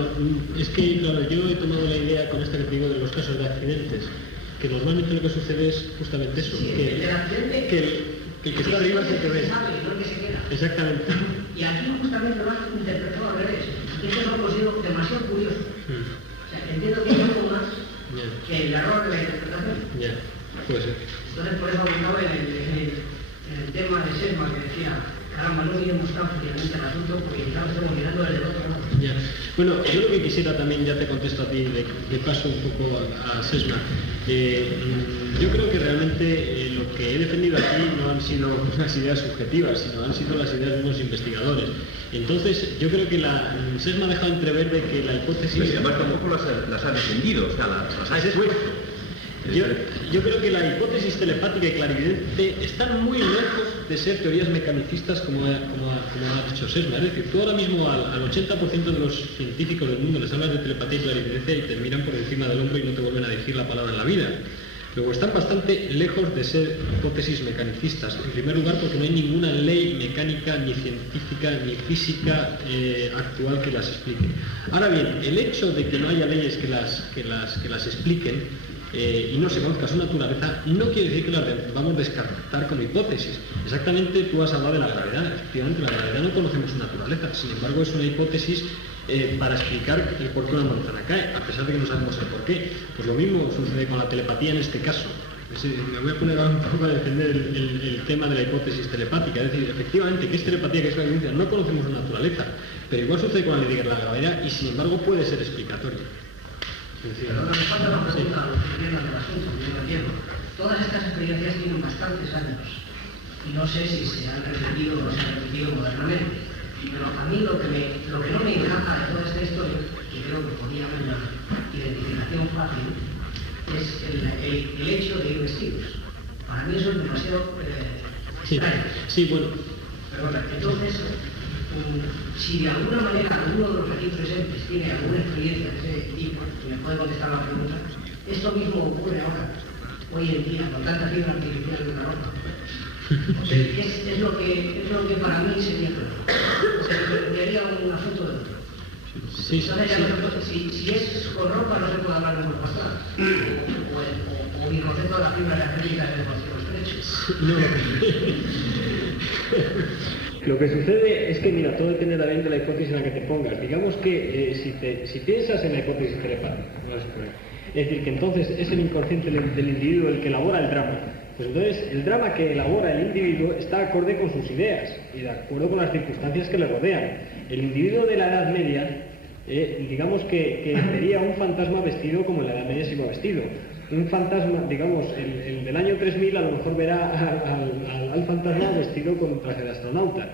es que, claro, yo he tomado la idea con esta que te digo de los casos de accidentes, que normalmente lo que sucede es justamente eso, Sí, que el accidente, el que está arriba es el que ve. sabe, no el que se queda. Exactamente. Y aquí justamente lo has interpretado al revés. Y eso es algo sido demasiado curioso. O sea, entiendo que hay algo más que el error de la interpretación. Ya, puede ser. Entonces, por eso hablaba en el tema de Sesma, que decía, caramba, no miremos tan fríamente el asunto, porque quizás estamos mirando desde el otro lado. Ya. Bueno, yo lo que quisiera también, ya te contesto a ti, de paso un poco a Sesma. Yo creo que realmente lo que he defendido aquí no han sido unas ideas subjetivas, sino han sido las ideas de unos investigadores. Entonces, yo creo que Sesma ha dejado entrever de que la hipótesis... Sí, además tampoco las ha defendido, o sea, las ha expuesto. Yo creo que la hipótesis telepática y clarividente están muy lejos de ser teorías mecanicistas como ha dicho Sesma. Es decir, tú ahora mismo al 80% de los científicos del mundo les hablas de telepatía y clarividencia y te miran por encima del hombro y no te vuelven a decir la palabra en la vida. Luego están bastante lejos de ser hipótesis mecanicistas. En primer lugar porque no hay ninguna ley mecánica, ni científica, ni física actual que las explique. Ahora bien, el hecho de que no haya leyes que las expliquen y no se conozca su naturaleza, no quiere decir que las vamos a descartar como hipótesis. Exactamente, tú has hablado de la gravedad. Efectivamente, la gravedad no conocemos su naturaleza, sin embargo es una hipótesis para explicar el por qué una manzana cae, a pesar de que no sabemos el por qué. Pues lo mismo sucede con la telepatía en este caso. Me voy a poner ahora un poco a defender el tema de la hipótesis telepática. Es decir, efectivamente, ¿qué es telepatía, qué es clarividencia? No conocemos su naturaleza, pero igual sucede con la ley de la gravedad y sin embargo puede ser explicatorio. Pero me falta una pregunta a los que vienen del asunto, yo no entiendo. Todas estas experiencias tienen bastantes años y no sé si se han repetido o no se han repetido modernamente. Pero a mí lo que no me encaja de toda esta historia, que creo que podría haber una identificación fácil, es el hecho de ir vestidos. Para mí eso es demasiado extraño. Sí, bueno. Perdona, entonces, si de alguna manera alguno de los aquí presentes tiene alguna experiencia de ese tipo, y me puede contestar la pregunta, esto mismo ocurre ahora, hoy en día, con tanta fibra artificial en la ropa. O sea, es lo que para mí sería claro. O sea, cambiaría un asunto de otro. Sí, entonces, si es con ropa no se puede hablar de un pasado. O mi concepto de la fibra energética es demasiado estrecho. Lo que sucede es que, mira, todo depende también de la hipótesis en la que te pongas. Digamos que si piensas en la hipótesis telepática, es decir, que entonces es el inconsciente del individuo el que elabora el drama. Pues entonces el drama que elabora el individuo está acorde con sus ideas y de acuerdo con las circunstancias que le rodean. El individuo de la Edad Media, digamos que sería un fantasma vestido como en la Edad Media se iba vestido. Un fantasma, digamos, el del año 3000 a lo mejor verá al fantasma vestido con un traje de astronauta.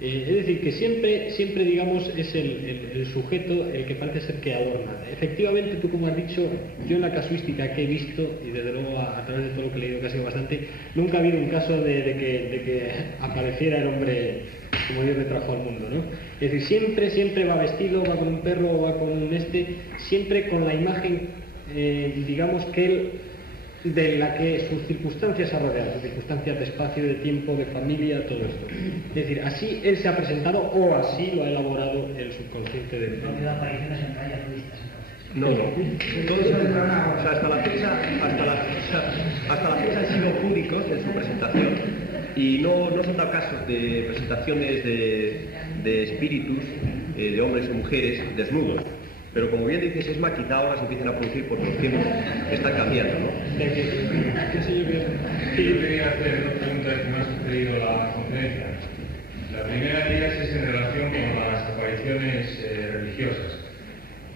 Es decir, que siempre digamos, es el sujeto el que parece ser que adorna. Efectivamente, tú como has dicho, yo en la casuística que he visto, y desde luego a través de todo lo que he leído, que ha sido bastante, nunca ha habido un caso de que apareciera el hombre como Dios le trajo al mundo, ¿no? Es decir, siempre va vestido, va con un perro, va con un siempre con la imagen, digamos que él, de la que sus circunstancias ha rodeado, sus circunstancias de espacio, de tiempo, de familia, todo esto. Es decir, así él se ha presentado o así lo ha elaborado el subconsciente de... No ha habido apariciones en calles turistas, entonces. No, todos o sea, hasta la fecha han sido públicos en su presentación y no se han dado casos de presentaciones de espíritus, de hombres o mujeres desnudos. Pero como bien dices, Sesma, quizá ahora se empiezan a producir por los tiempos que están cambiando, ¿no? Yo quería hacer dos preguntas que me han sugerido la conferencia. La primera de ellas es en relación con las apariciones religiosas.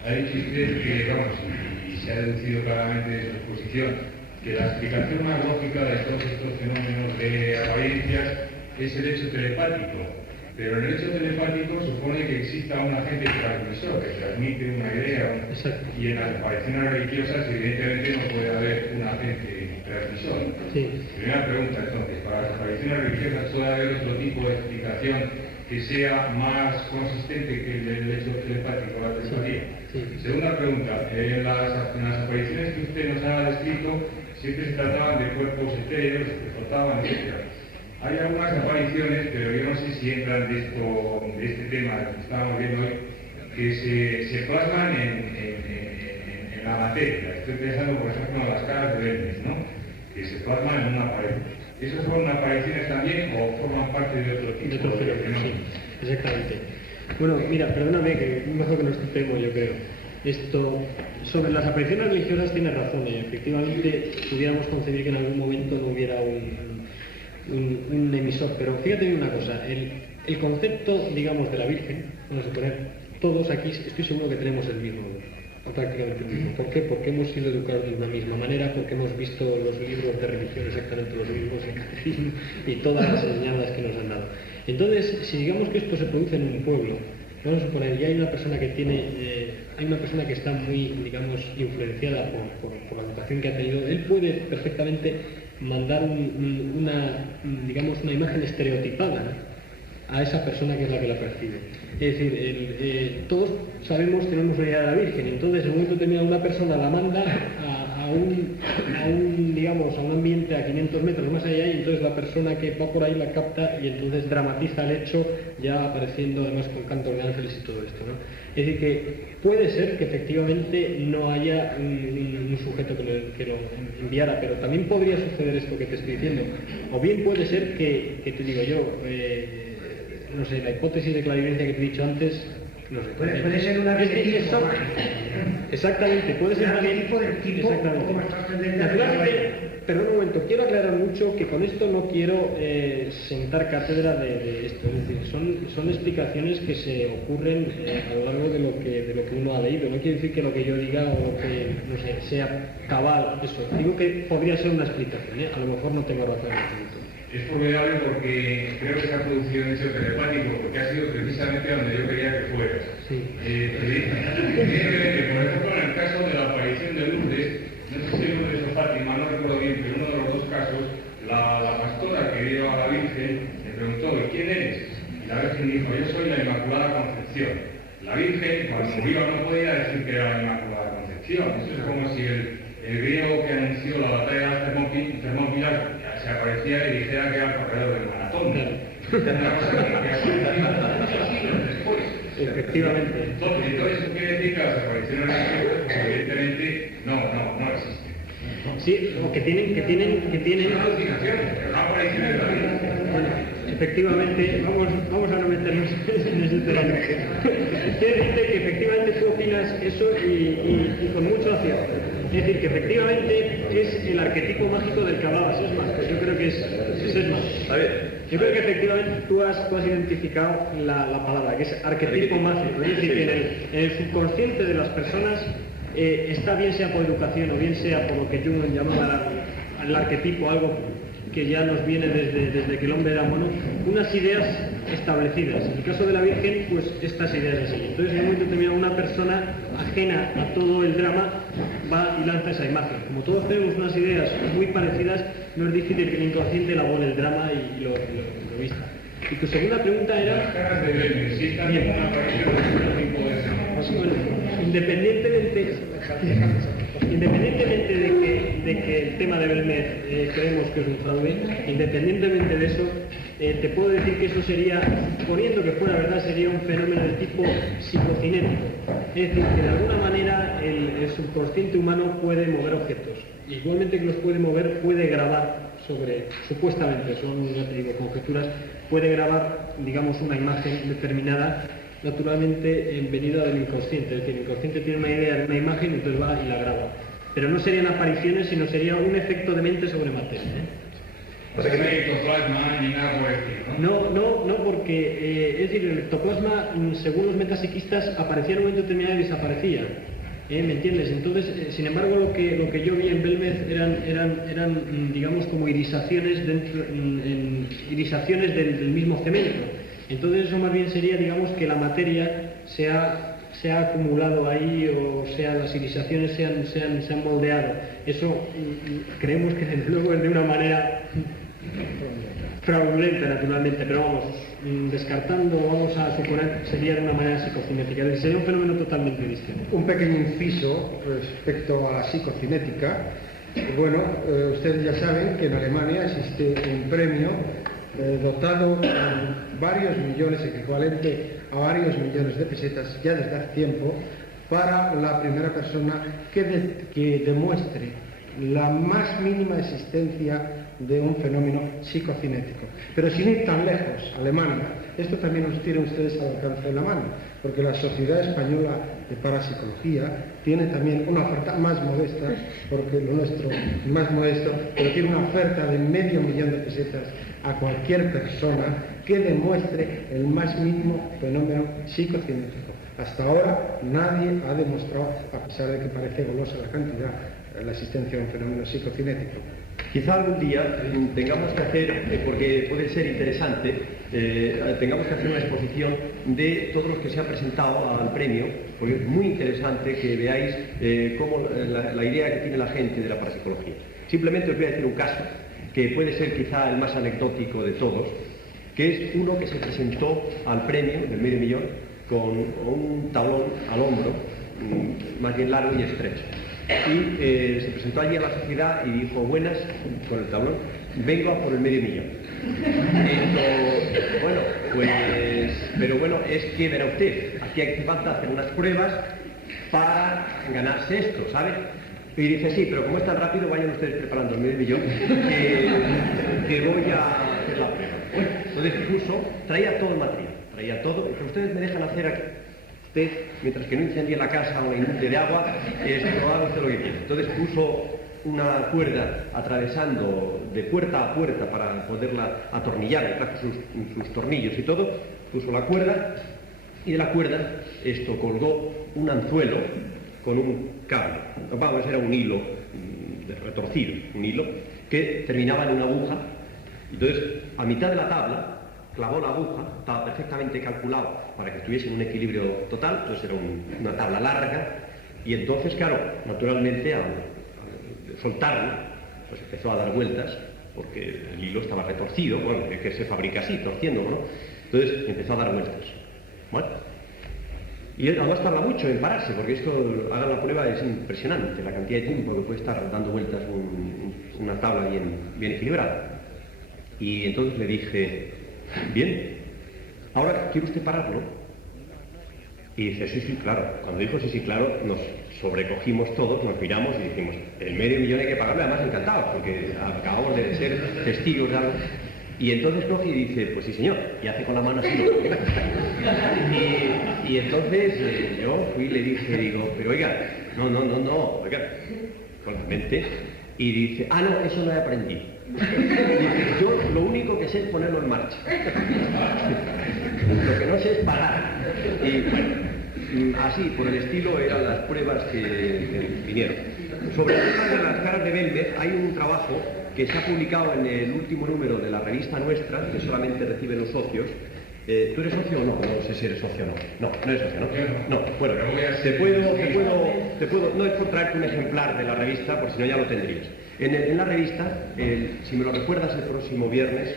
Ha dicho usted que, vamos, y se ha deducido claramente de su exposición, que la explicación más lógica de todos estos fenómenos de apariencias es el hecho telepático. Pero el hecho telepático supone que exista un agente transmisor que transmite una idea. Exacto. Y en las apariciones religiosas evidentemente no puede haber un agente transmisor. Sí. Primera pregunta, entonces, para las apariciones religiosas puede haber otro tipo de explicación que sea más consistente que el del hecho telepático, la telepatía. Sí. Segunda pregunta, en las apariciones que usted nos ha descrito siempre se trataban de cuerpos etéreos que flotaban, etc. Hay algunas apariciones, pero yo no sé si entran de este tema que estábamos viendo hoy, que se plasman en la materia. Estoy pensando, por ejemplo, en las caras de Belmes, ¿no? Que se plasman en una pared. ¿Esos son apariciones también o forman parte de otro tipo de fenómeno? Sí, exactamente. Bueno, mira, perdóname, que mejor que no estupemos, yo creo. Sobre las apariciones religiosas tiene razón, y efectivamente pudiéramos concebir que en algún momento no hubiera un emisor, pero fíjate bien una cosa, el concepto, digamos, de la Virgen, vamos a poner, todos aquí estoy seguro que tenemos el mismo, o prácticamente el mismo. ¿Por qué? Porque hemos sido educados de una misma manera, porque hemos visto los libros de religión exactamente los mismos, el catecismo y todas las enseñanzas que nos han dado. Entonces, si digamos que esto se produce en un pueblo, vamos a suponer, ya hay una persona que hay una persona que está muy, digamos, influenciada por la educación que ha tenido, él puede perfectamente mandar una imagen estereotipada, ¿no?, a esa persona que es la que la percibe. Es decir, todos sabemos, tenemos una idea de la Virgen, entonces en un momento determinado una persona la manda a un ambiente a 500 metros más allá, y entonces la persona que va por ahí la capta y entonces dramatiza el hecho, ya apareciendo además con cantos de ángeles y todo esto, ¿no? Es decir, que puede ser que efectivamente no haya un sujeto que lo enviara, pero también podría suceder esto que te estoy diciendo, o bien puede ser que te digo yo, no sé, la hipótesis de clarividencia que te he dicho antes, no sé. Puede ser un arquetipo mágico. Exactamente, puede ser Un también. arquetipo del tipo, Exactamente. como estás aprendiendo. Naturalmente, perdón un momento, quiero aclarar mucho que con esto no quiero sentar cátedra de esto, es decir, son explicaciones que se ocurren a lo largo de lo que uno ha leído. No quiere decir que lo que yo diga o lo que, no sé, sea cabal, eso. Digo que podría ser una explicación, a lo mejor no tengo razón en este momento. Es formidable porque creo que se ha producido un hecho telepático, porque ha sido precisamente donde yo quería que fueras. Sí. Por ejemplo, en el caso de la aparición de Lourdes, no sé si Lourdes o Fátima, no recuerdo bien, pero en uno de los dos casos, la pastora que vio a la Virgen le preguntó: ¿y quién eres? Y la Virgen dijo: yo soy la Inmaculada Concepción. La Virgen, cuando murió, no podía decir que era la Inmaculada Concepción. Eso es como si el griego que anunció la batalla de las Termópilas se aparecía y dijera que era el corredor del maratón. Una cosa que apareció muchos siglos después. Efectivamente. Entonces, eso quiere decir que las apariciones religiosas, evidentemente, no existen. Sí, o que tienen. Son alucinaciones, pero no apariciones de la vida. Bueno, efectivamente, vamos a no meternos en ese terreno. Quiero decirte que efectivamente tú opinas eso y con mucho acierto. Es decir, que efectivamente es el arquetipo mágico del que hablabas, Esma. Pues yo creo que es Esma. Yo creo que efectivamente tú has identificado la palabra, que es arquetipo mágico. Es decir, que en el subconsciente de las personas está, bien sea por educación o bien sea por lo que Jung llamaba el arquetipo, algo que ya nos viene desde que el hombre era mono, unas ideas establecidas. En el caso de la Virgen, pues estas ideas así. Entonces, en un momento determinado, una persona ajena a todo el drama va y lanza esa imagen. Como todos tenemos unas ideas muy parecidas, no es difícil que el inconsciente elabore el drama y lo vista. Y tu segunda pregunta era... Las caras de Belmes, si están en una aparición de otro tipo de drama. Bueno, independientemente de que el tema de Belmes creemos que es un fraude, independientemente de eso, te puedo decir que eso sería, suponiendo que fuera verdad, sería un fenómeno de tipo psicocinético. Es decir, que de alguna manera el subconsciente humano puede mover objetos. Igualmente que los puede mover, puede grabar supuestamente, son, ya te digo, conjeturas, puede grabar, digamos, una imagen determinada, naturalmente venida del inconsciente. Es decir, el inconsciente tiene una idea de una imagen, entonces va y la graba. Pero no serían apariciones, sino sería un efecto de mente sobre materia. O sea, que no hay ectoplasma ni nada por el estilo, ¿no? No, porque, es decir, el ectoplasma, según los metapsiquistas, aparecía en un momento determinado y desaparecía. ¿Me entiendes? Entonces, sin embargo, lo que yo vi en Belmes eran digamos, como irisaciones irisaciones del mismo cemento. Entonces, eso más bien sería, digamos, que la materia se ha se ha acumulado ahí, o sea, las civilizaciones se han moldeado. Eso creemos que desde luego es de una manera fraudulenta, naturalmente, pero vamos, descartando, vamos a suponer, sería de una manera psicocinética, es decir, sería un fenómeno totalmente distinto. Un pequeño inciso respecto a la psicocinética. Bueno, ustedes ya saben que en Alemania existe un premio dotado con varios millones, equivalente a varios millones de pesetas ya desde hace tiempo, para la primera persona que demuestre la más mínima existencia de un fenómeno psicocinético. Pero sin ir tan lejos, Alemania, esto también nos tiene ustedes al alcance de la mano, porque la Sociedad Española de Parapsicología tiene también una oferta más modesta, porque lo nuestro es más modesto, pero tiene una oferta de $500.000 de pesetas a cualquier persona que demuestre el más mínimo fenómeno psicocinético. Hasta ahora nadie ha demostrado, a pesar de que parece golosa la cantidad, la existencia de un fenómeno psicocinético. Quizá algún día tengamos que hacer, porque puede ser interesante, tengamos que hacer una exposición de todos los que se han presentado al premio, porque es muy interesante que veáis cómo la idea que tiene la gente de la parapsicología. Simplemente os voy a decir un caso, que puede ser quizá el más anecdótico de todos, que es uno que se presentó al premio del $500.000 con un tablón al hombro, más bien largo y estrecho. Y se presentó allí a la sociedad y dijo: buenas, con el tablón, vengo a por el $500.000. Bueno, pues, pero bueno, es que verá usted, aquí hace falta hacer unas pruebas para ganarse esto, ¿sabe? Y dice: sí, pero como es tan rápido, vayan ustedes preparando el $500.000, que voy a hacer la prueba. Bueno, entonces puso, traía todo el material, traía todo, y ustedes me dejan hacer aquí. Usted, mientras que no incendie la casa o la inunde de agua, haga usted lo que quiera. Entonces puso una cuerda atravesando de puerta a puerta para poderla atornillar, trajo sus tornillos y todo, puso la cuerda, y de la cuerda colgó un anzuelo con un cable. Vamos, era un hilo retorcido, un hilo que terminaba en una aguja. Entonces, a mitad de la tabla, clavó la aguja, estaba perfectamente calculado para que estuviese en un equilibrio total, entonces era una tabla larga, y entonces, claro, naturalmente al soltarlo, pues empezó a dar vueltas, porque el hilo estaba retorcido, bueno, es que se fabrica así, torciéndolo, ¿no? Entonces empezó a dar vueltas. Bueno, y además tarda mucho en pararse, porque esto, hagan la prueba, es impresionante la cantidad de tiempo que puede estar dando vueltas una tabla bien equilibrada. Y entonces le dije: bien, ahora ¿quiere usted pararlo? Y dice: sí, claro. Cuando dijo sí, claro, nos sobrecogimos todos, nos miramos y dijimos: el $500.000 hay que pagarlo, además encantados, porque acabamos de ser testigos de algo. Y entonces coge y dice: pues sí, señor, y hace con la mano así. Y entonces yo fui y le dije, pero oiga, no, oiga, con la mente. Y dice: no, eso no he aprendido. Dice: yo lo único que sé es ponerlo en marcha. Lo que no sé es parar. Y bueno, así, por el estilo, eran las pruebas que vinieron. Sobre el tema de las caras de Belmez, hay un trabajo que se ha publicado en el último número de la revista nuestra, que solamente reciben los socios. ¿Tú eres socio o no? No sé si eres socio o no. No eres socio, ¿no? No, bueno, te puedo, no es por traerte un ejemplar de la revista, por si no ya lo tendrías. En la revista, si me lo recuerdas el próximo viernes,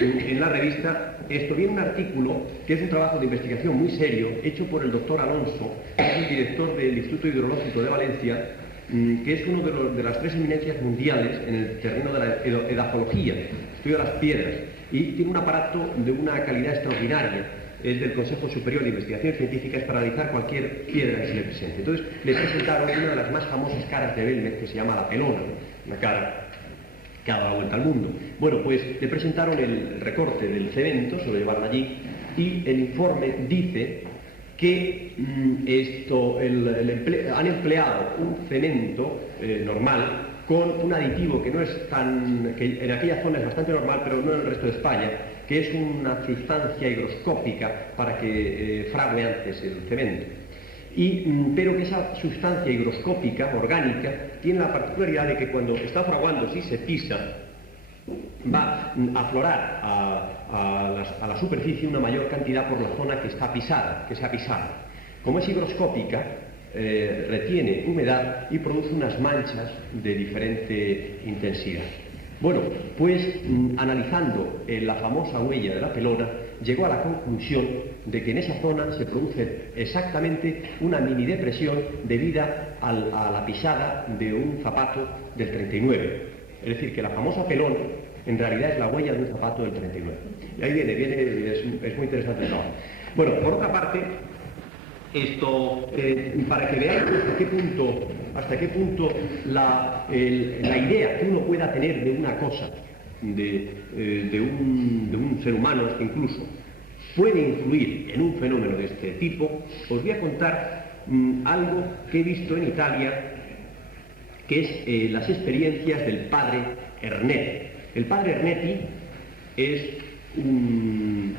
en la revista viene un artículo que es un trabajo de investigación muy serio, hecho por el doctor Alonso, que es el director del Instituto Hidrológico de Valencia, que es uno de las 3 eminencias mundiales en el terreno de la edafología, estudio de las piedras, y tiene un aparato de una calidad extraordinaria. Es del Consejo Superior de Investigaciones Científicas para analizar cualquier piedra que se le presente. Entonces le presentaron una de las más famosas caras de Belmez, que se llama la pelona, una cara que ha dado la vuelta al mundo. Bueno, pues le presentaron el recorte del cemento, se lo llevaron allí, y el informe dice que han empleado un cemento normal con un aditivo que no es que en aquella zona es bastante normal, pero no en el resto de España, que es una sustancia higroscópica para que frague antes el cemento. Pero que esa sustancia higroscópica, orgánica, tiene la particularidad de que cuando está fraguando, si se pisa, va a aflorar a la superficie una mayor cantidad por la zona que está pisada, que se ha pisado. Como es higroscópica, retiene humedad y produce unas manchas de diferente intensidad. Bueno, pues analizando la famosa huella de la pelona, llegó a la conclusión de que en esa zona se produce exactamente una mini depresión debida a la pisada de un zapato del 39. Es decir, que la famosa pelona en realidad es la huella de un zapato del 39. Y ahí es muy interesante el trabajo. Bueno, por otra parte, esto, para que veáis hasta qué punto la idea que uno pueda tener de una cosa, de un ser humano incluso, puede influir en un fenómeno de este tipo, os voy a contar algo que he visto en Italia, que es las experiencias del padre Ernetti. El padre Ernetti es un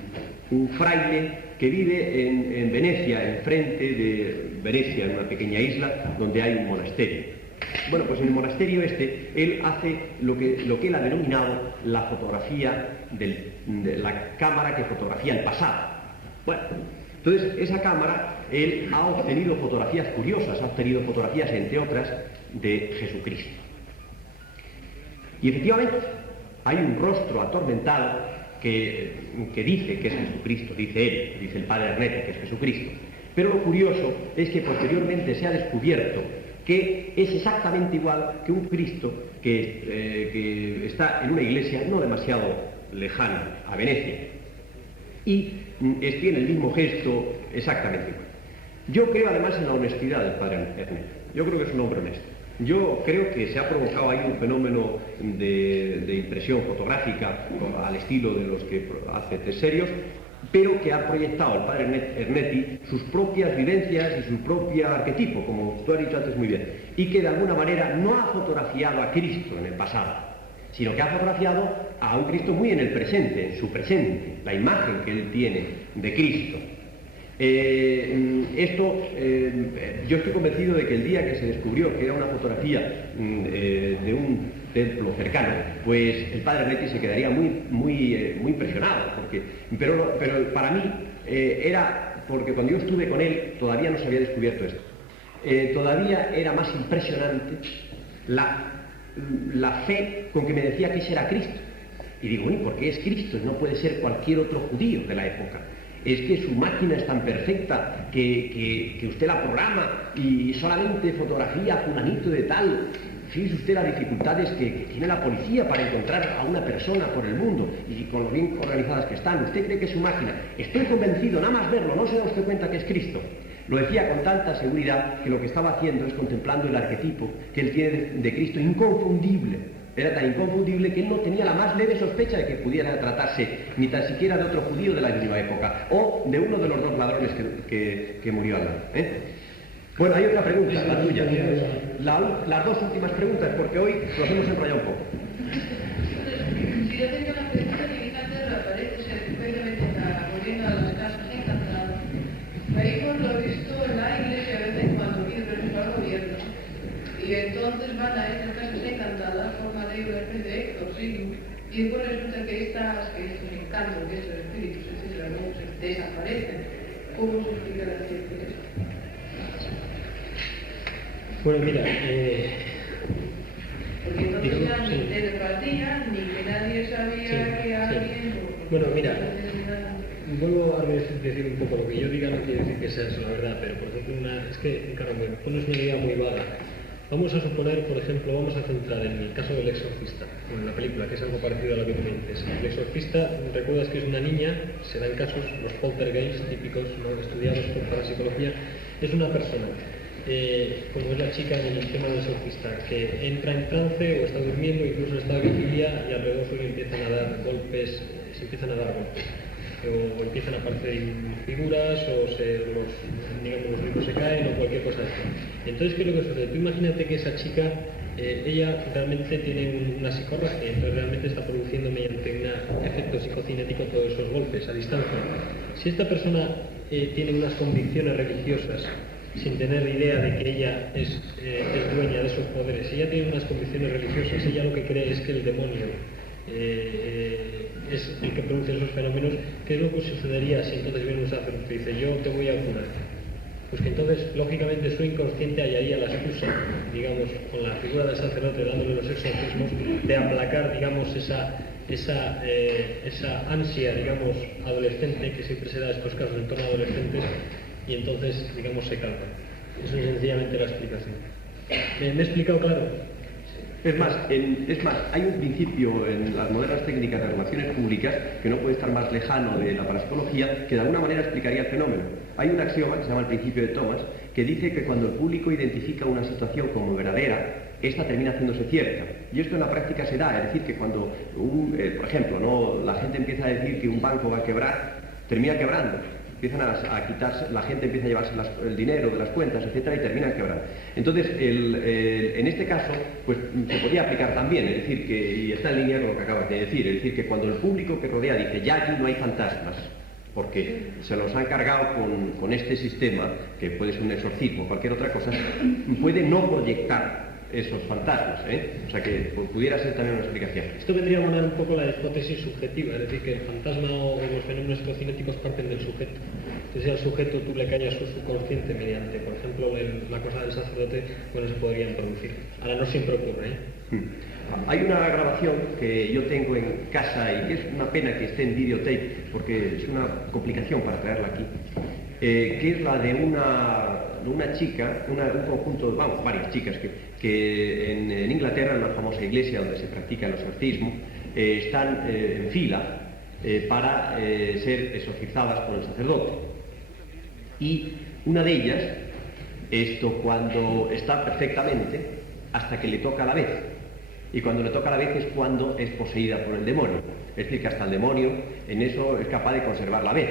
fraile que vive en Venecia, enfrente de Venecia, en una pequeña isla donde hay un monasterio. Bueno, pues en el monasterio él hace lo que él ha denominado la fotografía de la cámara que fotografía el pasado. Bueno, entonces esa cámara, él ha obtenido fotografías curiosas, ha obtenido fotografías, entre otras, de Jesucristo. Y efectivamente, hay un rostro atormentado que dice que es Jesucristo, dice el padre Ernetti que es Jesucristo. Pero lo curioso es que posteriormente se ha descubierto que es exactamente igual que un Cristo que está en una iglesia no demasiado lejana a Venecia. Y tiene el mismo gesto exactamente igual. Yo creo además en la honestidad del padre Ernetti. Yo creo que es un hombre honesto. Yo creo que se ha provocado ahí un fenómeno de impresión fotográfica al estilo de los que hace test serios, pero que ha proyectado el padre Ernetti sus propias vivencias y su propio arquetipo, como tú has dicho antes muy bien, y que de alguna manera no ha fotografiado a Cristo en el pasado, sino que ha fotografiado a un Cristo muy en el presente, en su presente, la imagen que él tiene de Cristo. Yo estoy convencido de que el día que se descubrió que era una fotografía de un templo cercano, pues el padre Ernetti se quedaría muy impresionado, pero para mí era porque cuando yo estuve con él todavía no se había descubierto esto. Todavía era más impresionante la fe con que me decía que ese era Cristo. Y digo, ¿y por qué es Cristo? No puede ser cualquier otro judío de la época. Es que su máquina es tan perfecta que usted la programa y solamente fotografía a fulanito de tal. Fíjese usted las dificultades que tiene la policía para encontrar a una persona por el mundo y con lo bien organizadas que están. ¿Usted cree que es su máquina? Estoy convencido, nada más verlo, ¿no se da usted cuenta que es Cristo? Lo decía con tanta seguridad que lo que estaba haciendo es contemplando el arquetipo que él tiene de Cristo inconfundible. Era tan inconfundible que él no tenía la más leve sospecha de que pudiera tratarse ni tan siquiera de otro judío de la misma época o de uno de los dos ladrones que murió al lado. Bueno, hay otra pregunta, la tuya. Las dos últimas preguntas, porque hoy nos hemos enrollado un poco. Si yo tengo una pregunta limitante de la pared, o sea, concretamente volviendo a las casas encantadas. Ahí lo he visto en la iglesia a veces cuando piden permiso al gobierno. Y entonces van a esas casas encantadas, forma de una especie de exorcismo, y después resulta que estos encantos, que estos espíritus, etcétera, no se desaparecen. ¿Cómo se explica la ciencia de esto? Bueno, mira, porque entonces ya ni telepatía, ni que nadie sabía que alguien... Bueno, mira, vuelvo a decir un poco, lo que yo diga no quiere decir que sea eso la verdad, pero por ejemplo, es que, claro, me pones una idea muy vaga. Vamos a suponer, por ejemplo, vamos a centrar en el caso del exorcista, en la película, que es algo parecido a lo que tú me dices. El exorcista, recuerdas que es una niña, se dan casos, los poltergeists típicos, ¿no?, estudiados por parapsicología, es una persona, como es la chica en el tema del exorcista, que entra en trance o está durmiendo, incluso en estado de vigilia, y alrededor suyo empiezan a dar golpes, o empiezan a aparecer figuras, o los libros se caen, o cualquier cosa de esto. Entonces, ¿qué es lo que sucede? Tú imagínate que esa chica, ella realmente tiene una psicorragia, entonces realmente está produciendo mediante un efecto psicocinético todos esos golpes a distancia. Si esta persona tiene unas convicciones religiosas, sin tener idea de que ella es dueña de esos poderes, si ella tiene unas convicciones religiosas, ella lo que cree es que el demonio es el que produce esos fenómenos. ¿Qué es lo que sucedería si entonces viene un sacerdote y dice: yo te voy a curar? pues que entonces, lógicamente, su inconsciente hallaría la excusa, digamos, con la figura del sacerdote dándole los exorcismos, de aplacar, digamos, esa ansia, digamos, adolescente, que siempre se da en estos casos en torno a adolescentes, y entonces, digamos, se calma. Eso es sencillamente la explicación. ¿Me he explicado claro? Es más, hay un principio en las modernas técnicas de relaciones públicas que no puede estar más lejano de la parapsicología, que de alguna manera explicaría el fenómeno. Hay un axioma que se llama el principio de Thomas, que dice que cuando el público identifica una situación como verdadera, esta termina haciéndose cierta. Y esto en la práctica se da, es decir, que cuando, por ejemplo, ¿no?, la gente empieza a decir que un banco va a quebrar, termina quebrando. Empiezan a quitarse, la gente empieza a llevarse el dinero de las cuentas, etcétera, y terminan quebrando. Entonces, en este caso, pues se podría aplicar también, es decir, y está en línea con lo que acabas de decir, es decir, que cuando el público que rodea dice, ya aquí no hay fantasmas, porque se los han cargado con este sistema, que puede ser un exorcismo o cualquier otra cosa, puede no proyectar esos fantasmas, O sea que pudiera ser también una explicación. Esto vendría a mandar un poco la hipótesis subjetiva, es decir, que el fantasma o los fenómenos psicocinéticos parten del sujeto. Entonces al sujeto tú le callas su subconsciente mediante, por ejemplo, la cosa del sacerdote, bueno, se podrían producir. Ahora no siempre ocurre, Hay una grabación que yo tengo en casa y que es una pena que esté en videotape, porque es una complicación para traerla aquí, que es la de una chica, un conjunto, varias chicas que en Inglaterra, en una famosa iglesia donde se practica el exorcismo, están en fila para ser exorcizadas por el sacerdote. Y una de ellas, cuando está perfectamente, hasta que le toca la vez. Y cuando le toca la vez es cuando es poseída por el demonio. Es decir, que hasta el demonio en eso es capaz de conservar la vez.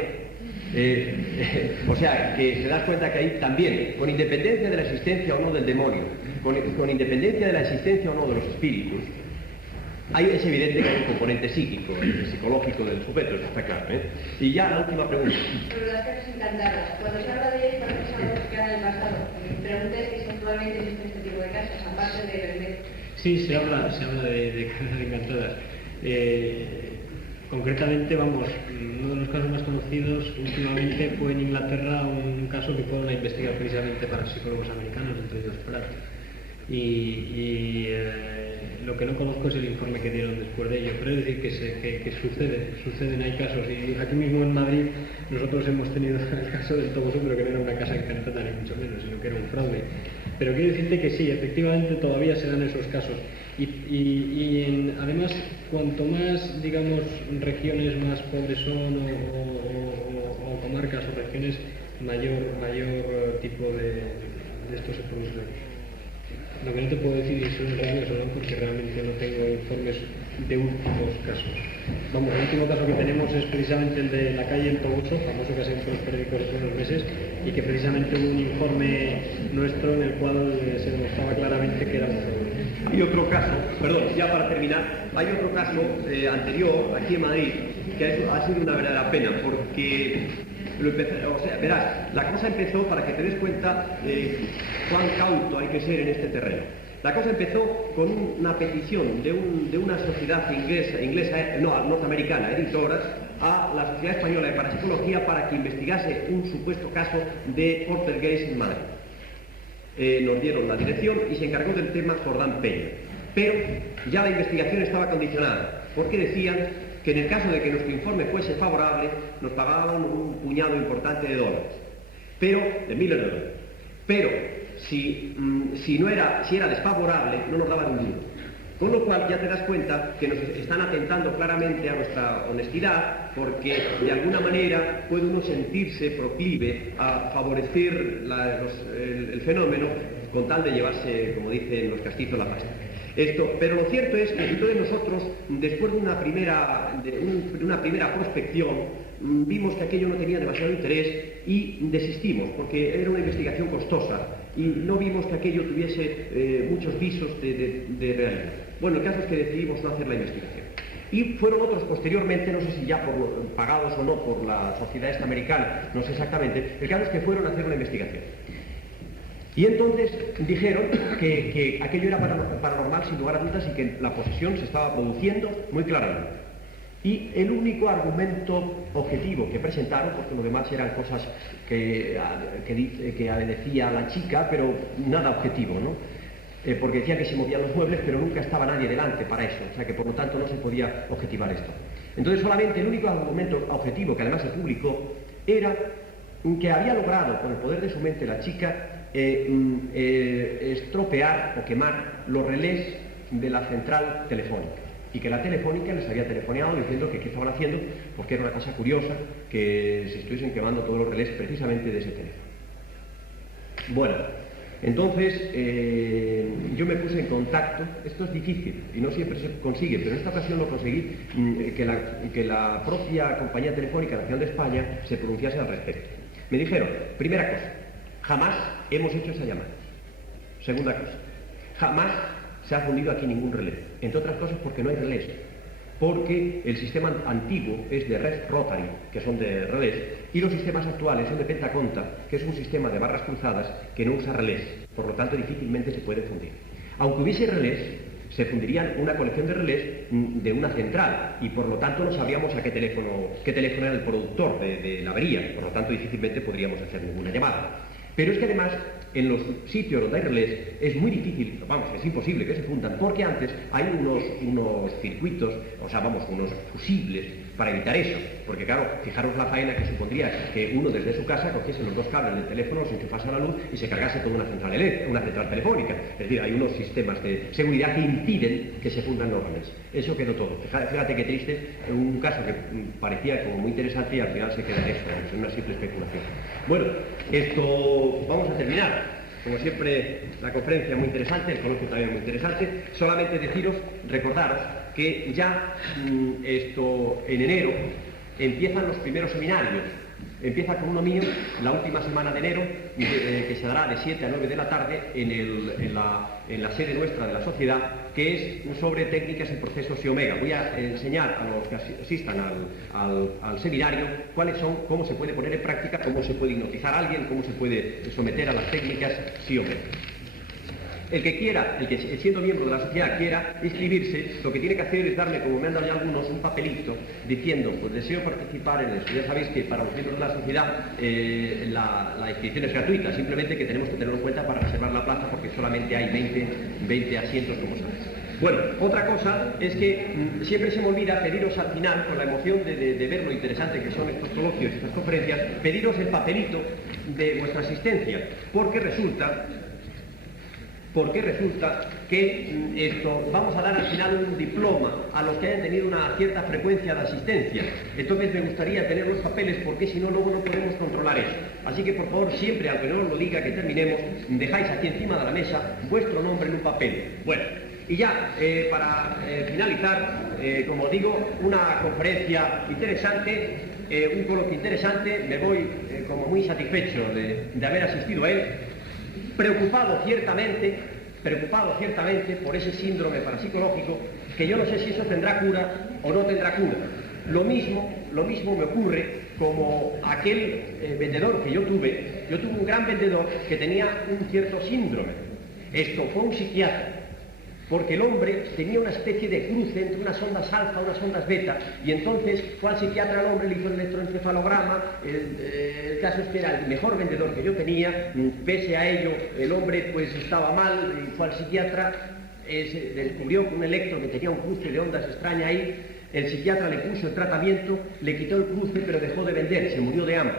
O sea, que se das cuenta que ahí también, con independencia de la existencia o no del demonio, con independencia de la existencia o no de los espíritus, es evidente que hay un componente psíquico, psicológico del sujeto, eso está claro. Y ya la última pregunta. Sobre las casas encantadas, cuando se habla de ellas, parece que es algo que queda en el pasado. Mi pregunta es si actualmente existe este tipo de casas, aparte de vender. Sí, se habla de casas encantadas. Concretamente, vamos, uno de los casos más conocidos últimamente fue en Inglaterra un caso que fueron a investigar precisamente para psicólogos americanos, entre ellos Pratt. Lo que no conozco es el informe que dieron después de ello, pero es decir que suceden, hay casos. Y aquí mismo en Madrid nosotros hemos tenido el caso del Toboso, pero que no era una casa encantada ni mucho menos, sino que era un fraude. Pero quiero decirte que sí, efectivamente todavía se dan esos casos. Además, cuanto más, digamos, regiones más pobres son o comarcas o regiones, mayor tipo de esto se produce. Lo que no te puedo decir si son reales o no, porque realmente no tengo informes de últimos casos. Vamos, el último caso que tenemos es precisamente el de la calle El Toboso, famoso que ha salido en los periódicos hace unos meses, y que precisamente hubo un informe nuestro en el cual se demostraba claramente que era un fraude. Hay otro caso, perdón, ya para terminar, hay otro caso anterior, aquí en Madrid, que ha sido una verdadera pena, porque verás, la cosa empezó, para que te des cuenta cuán cauto hay que ser en este terreno. La cosa empezó con una petición de una sociedad norteamericana, editoras, a la Sociedad Española de Parapsicología para que investigase un supuesto caso de poltergeist en Madrid. Nos dieron la dirección y se encargó del tema Jordán Peña. Pero ya la investigación estaba condicionada, porque decían que en el caso de que nuestro informe fuese favorable, nos pagaban un puñado importante de dólares, de miles de dólares. Pero si era desfavorable, no nos daban un duro. Con lo cual ya te das cuenta que nos están atentando claramente a nuestra honestidad, porque de alguna manera puede uno sentirse proclive a favorecer el fenómeno con tal de llevarse, como dicen los castizos, la pasta. Pero lo cierto es que entonces nosotros, después de una primera prospección, vimos que aquello no tenía demasiado interés y desistimos, porque era una investigación costosa y no vimos que aquello tuviese muchos visos de realidad. Bueno, el caso es que decidimos no hacer la investigación. Y fueron otros posteriormente, no sé si ya pagados o no por la sociedad esta americana, no sé exactamente, el caso es que fueron a hacer una investigación. Y entonces dijeron que aquello era paranormal sin lugar a dudas y que la posesión se estaba produciendo muy claramente. Y el único argumento objetivo que presentaron, porque lo demás eran cosas que decía la chica, pero nada objetivo, ¿no? Porque decían que se movían los muebles, pero nunca estaba nadie delante para eso, o sea que por lo tanto no se podía objetivar esto. Entonces solamente el único argumento objetivo que además se publicó era que había logrado, con el poder de su mente, la chica estropear o quemar los relés de la central telefónica, y que la telefónica les había telefoneado diciendo que qué estaban haciendo, porque era una cosa curiosa que se estuviesen quemando todos los relés precisamente de ese teléfono. Bueno, entonces yo me puse en contacto. Esto es difícil y no siempre se consigue, pero en esta ocasión lo conseguí, que la propia compañía telefónica nacional de España se pronunciase al respecto. Me dijeron, primera cosa, jamás hemos hecho esa llamada. Segunda cosa, jamás se ha fundido aquí ningún relé, entre otras cosas porque no hay relés, porque el sistema antiguo es de red rotary, que son de relés, y los sistemas actuales son de pentaconta, que es un sistema de barras cruzadas que no usa relés, por lo tanto difícilmente se puede fundir. Aunque hubiese relés, se fundirían una colección de relés de una central, y por lo tanto no sabríamos a qué teléfono era el productor de la avería, por lo tanto difícilmente podríamos hacer ninguna llamada. Pero es que además, en los sitios donde hay relés, es muy difícil, vamos, es imposible que se fundan, porque antes hay unos circuitos, o sea, vamos, unos fusibles para evitar eso, porque claro, fijaros la faena que supondría que uno desde su casa cogiese los dos cables del teléfono, los enchufase a la luz y se cargase toda una central telefónica. Es decir, hay unos sistemas de seguridad que impiden que se fundan los relés. Eso quedó todo. Fíjate qué triste, un caso que parecía como muy interesante y al final se queda en eso, en una simple especulación. Bueno, esto vamos a terminar. Como siempre, la conferencia muy interesante, el coloquio también muy interesante. Solamente deciros, recordaros que ya en enero empiezan los primeros seminarios. Empieza con uno mío la última semana de enero, que se dará de 7 a 9 de la tarde en la sede nuestra de la sociedad, que es sobre técnicas y procesos y omega. Voy a enseñar a los que asistan al seminario cuáles son, cómo se puede poner en práctica, cómo se puede hipnotizar a alguien, cómo se puede someter a las técnicas sí omega. El que quiera, el que siendo miembro de la sociedad quiera inscribirse, lo que tiene que hacer es darme, como me han dado ya algunos, un papelito diciendo, pues deseo participar en esto. Ya sabéis que para los miembros de la sociedad la inscripción es gratuita, simplemente que tenemos que tenerlo en cuenta para reservar la plaza porque solamente hay 20 asientos, como sabéis. Bueno, otra cosa es que siempre se me olvida pediros al final, con la emoción de ver lo interesante que son estos coloquios y estas conferencias, pediros el papelito de vuestra asistencia, porque resulta que vamos a dar al final un diploma a los que hayan tenido una cierta frecuencia de asistencia. Entonces me gustaría tener los papeles porque si no luego no podemos controlar eso. Así que por favor siempre, aunque no os lo diga que terminemos, dejáis aquí encima de la mesa vuestro nombre en un papel. Bueno, y ya para finalizar, como digo, una conferencia interesante, un coloquio interesante. Me voy como muy satisfecho de haber asistido a él. Preocupado ciertamente por ese síndrome parapsicológico, que yo no sé si eso tendrá cura o no tendrá cura. Lo mismo me ocurre como aquel vendedor que yo tuve. Yo tuve un gran vendedor que tenía un cierto síndrome. Esto fue un psiquiatra, porque el hombre tenía una especie de cruce entre unas ondas alfa y unas ondas beta, y entonces fue al psiquiatra al hombre, le hizo el electroencefalograma. El caso es que era el mejor vendedor que yo tenía. Pese a ello, el hombre pues estaba mal y fue al psiquiatra, descubrió con un electro que tenía un cruce de ondas extraña ahí. El psiquiatra le puso el tratamiento, le quitó el cruce, pero dejó de vender, se murió de hambre.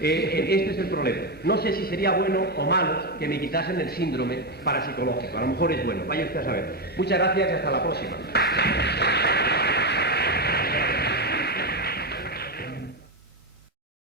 Este es el problema. No sé si sería bueno o malo que me quitasen el síndrome parapsicológico. A lo mejor es bueno, vaya usted a saber. Muchas gracias y hasta la próxima.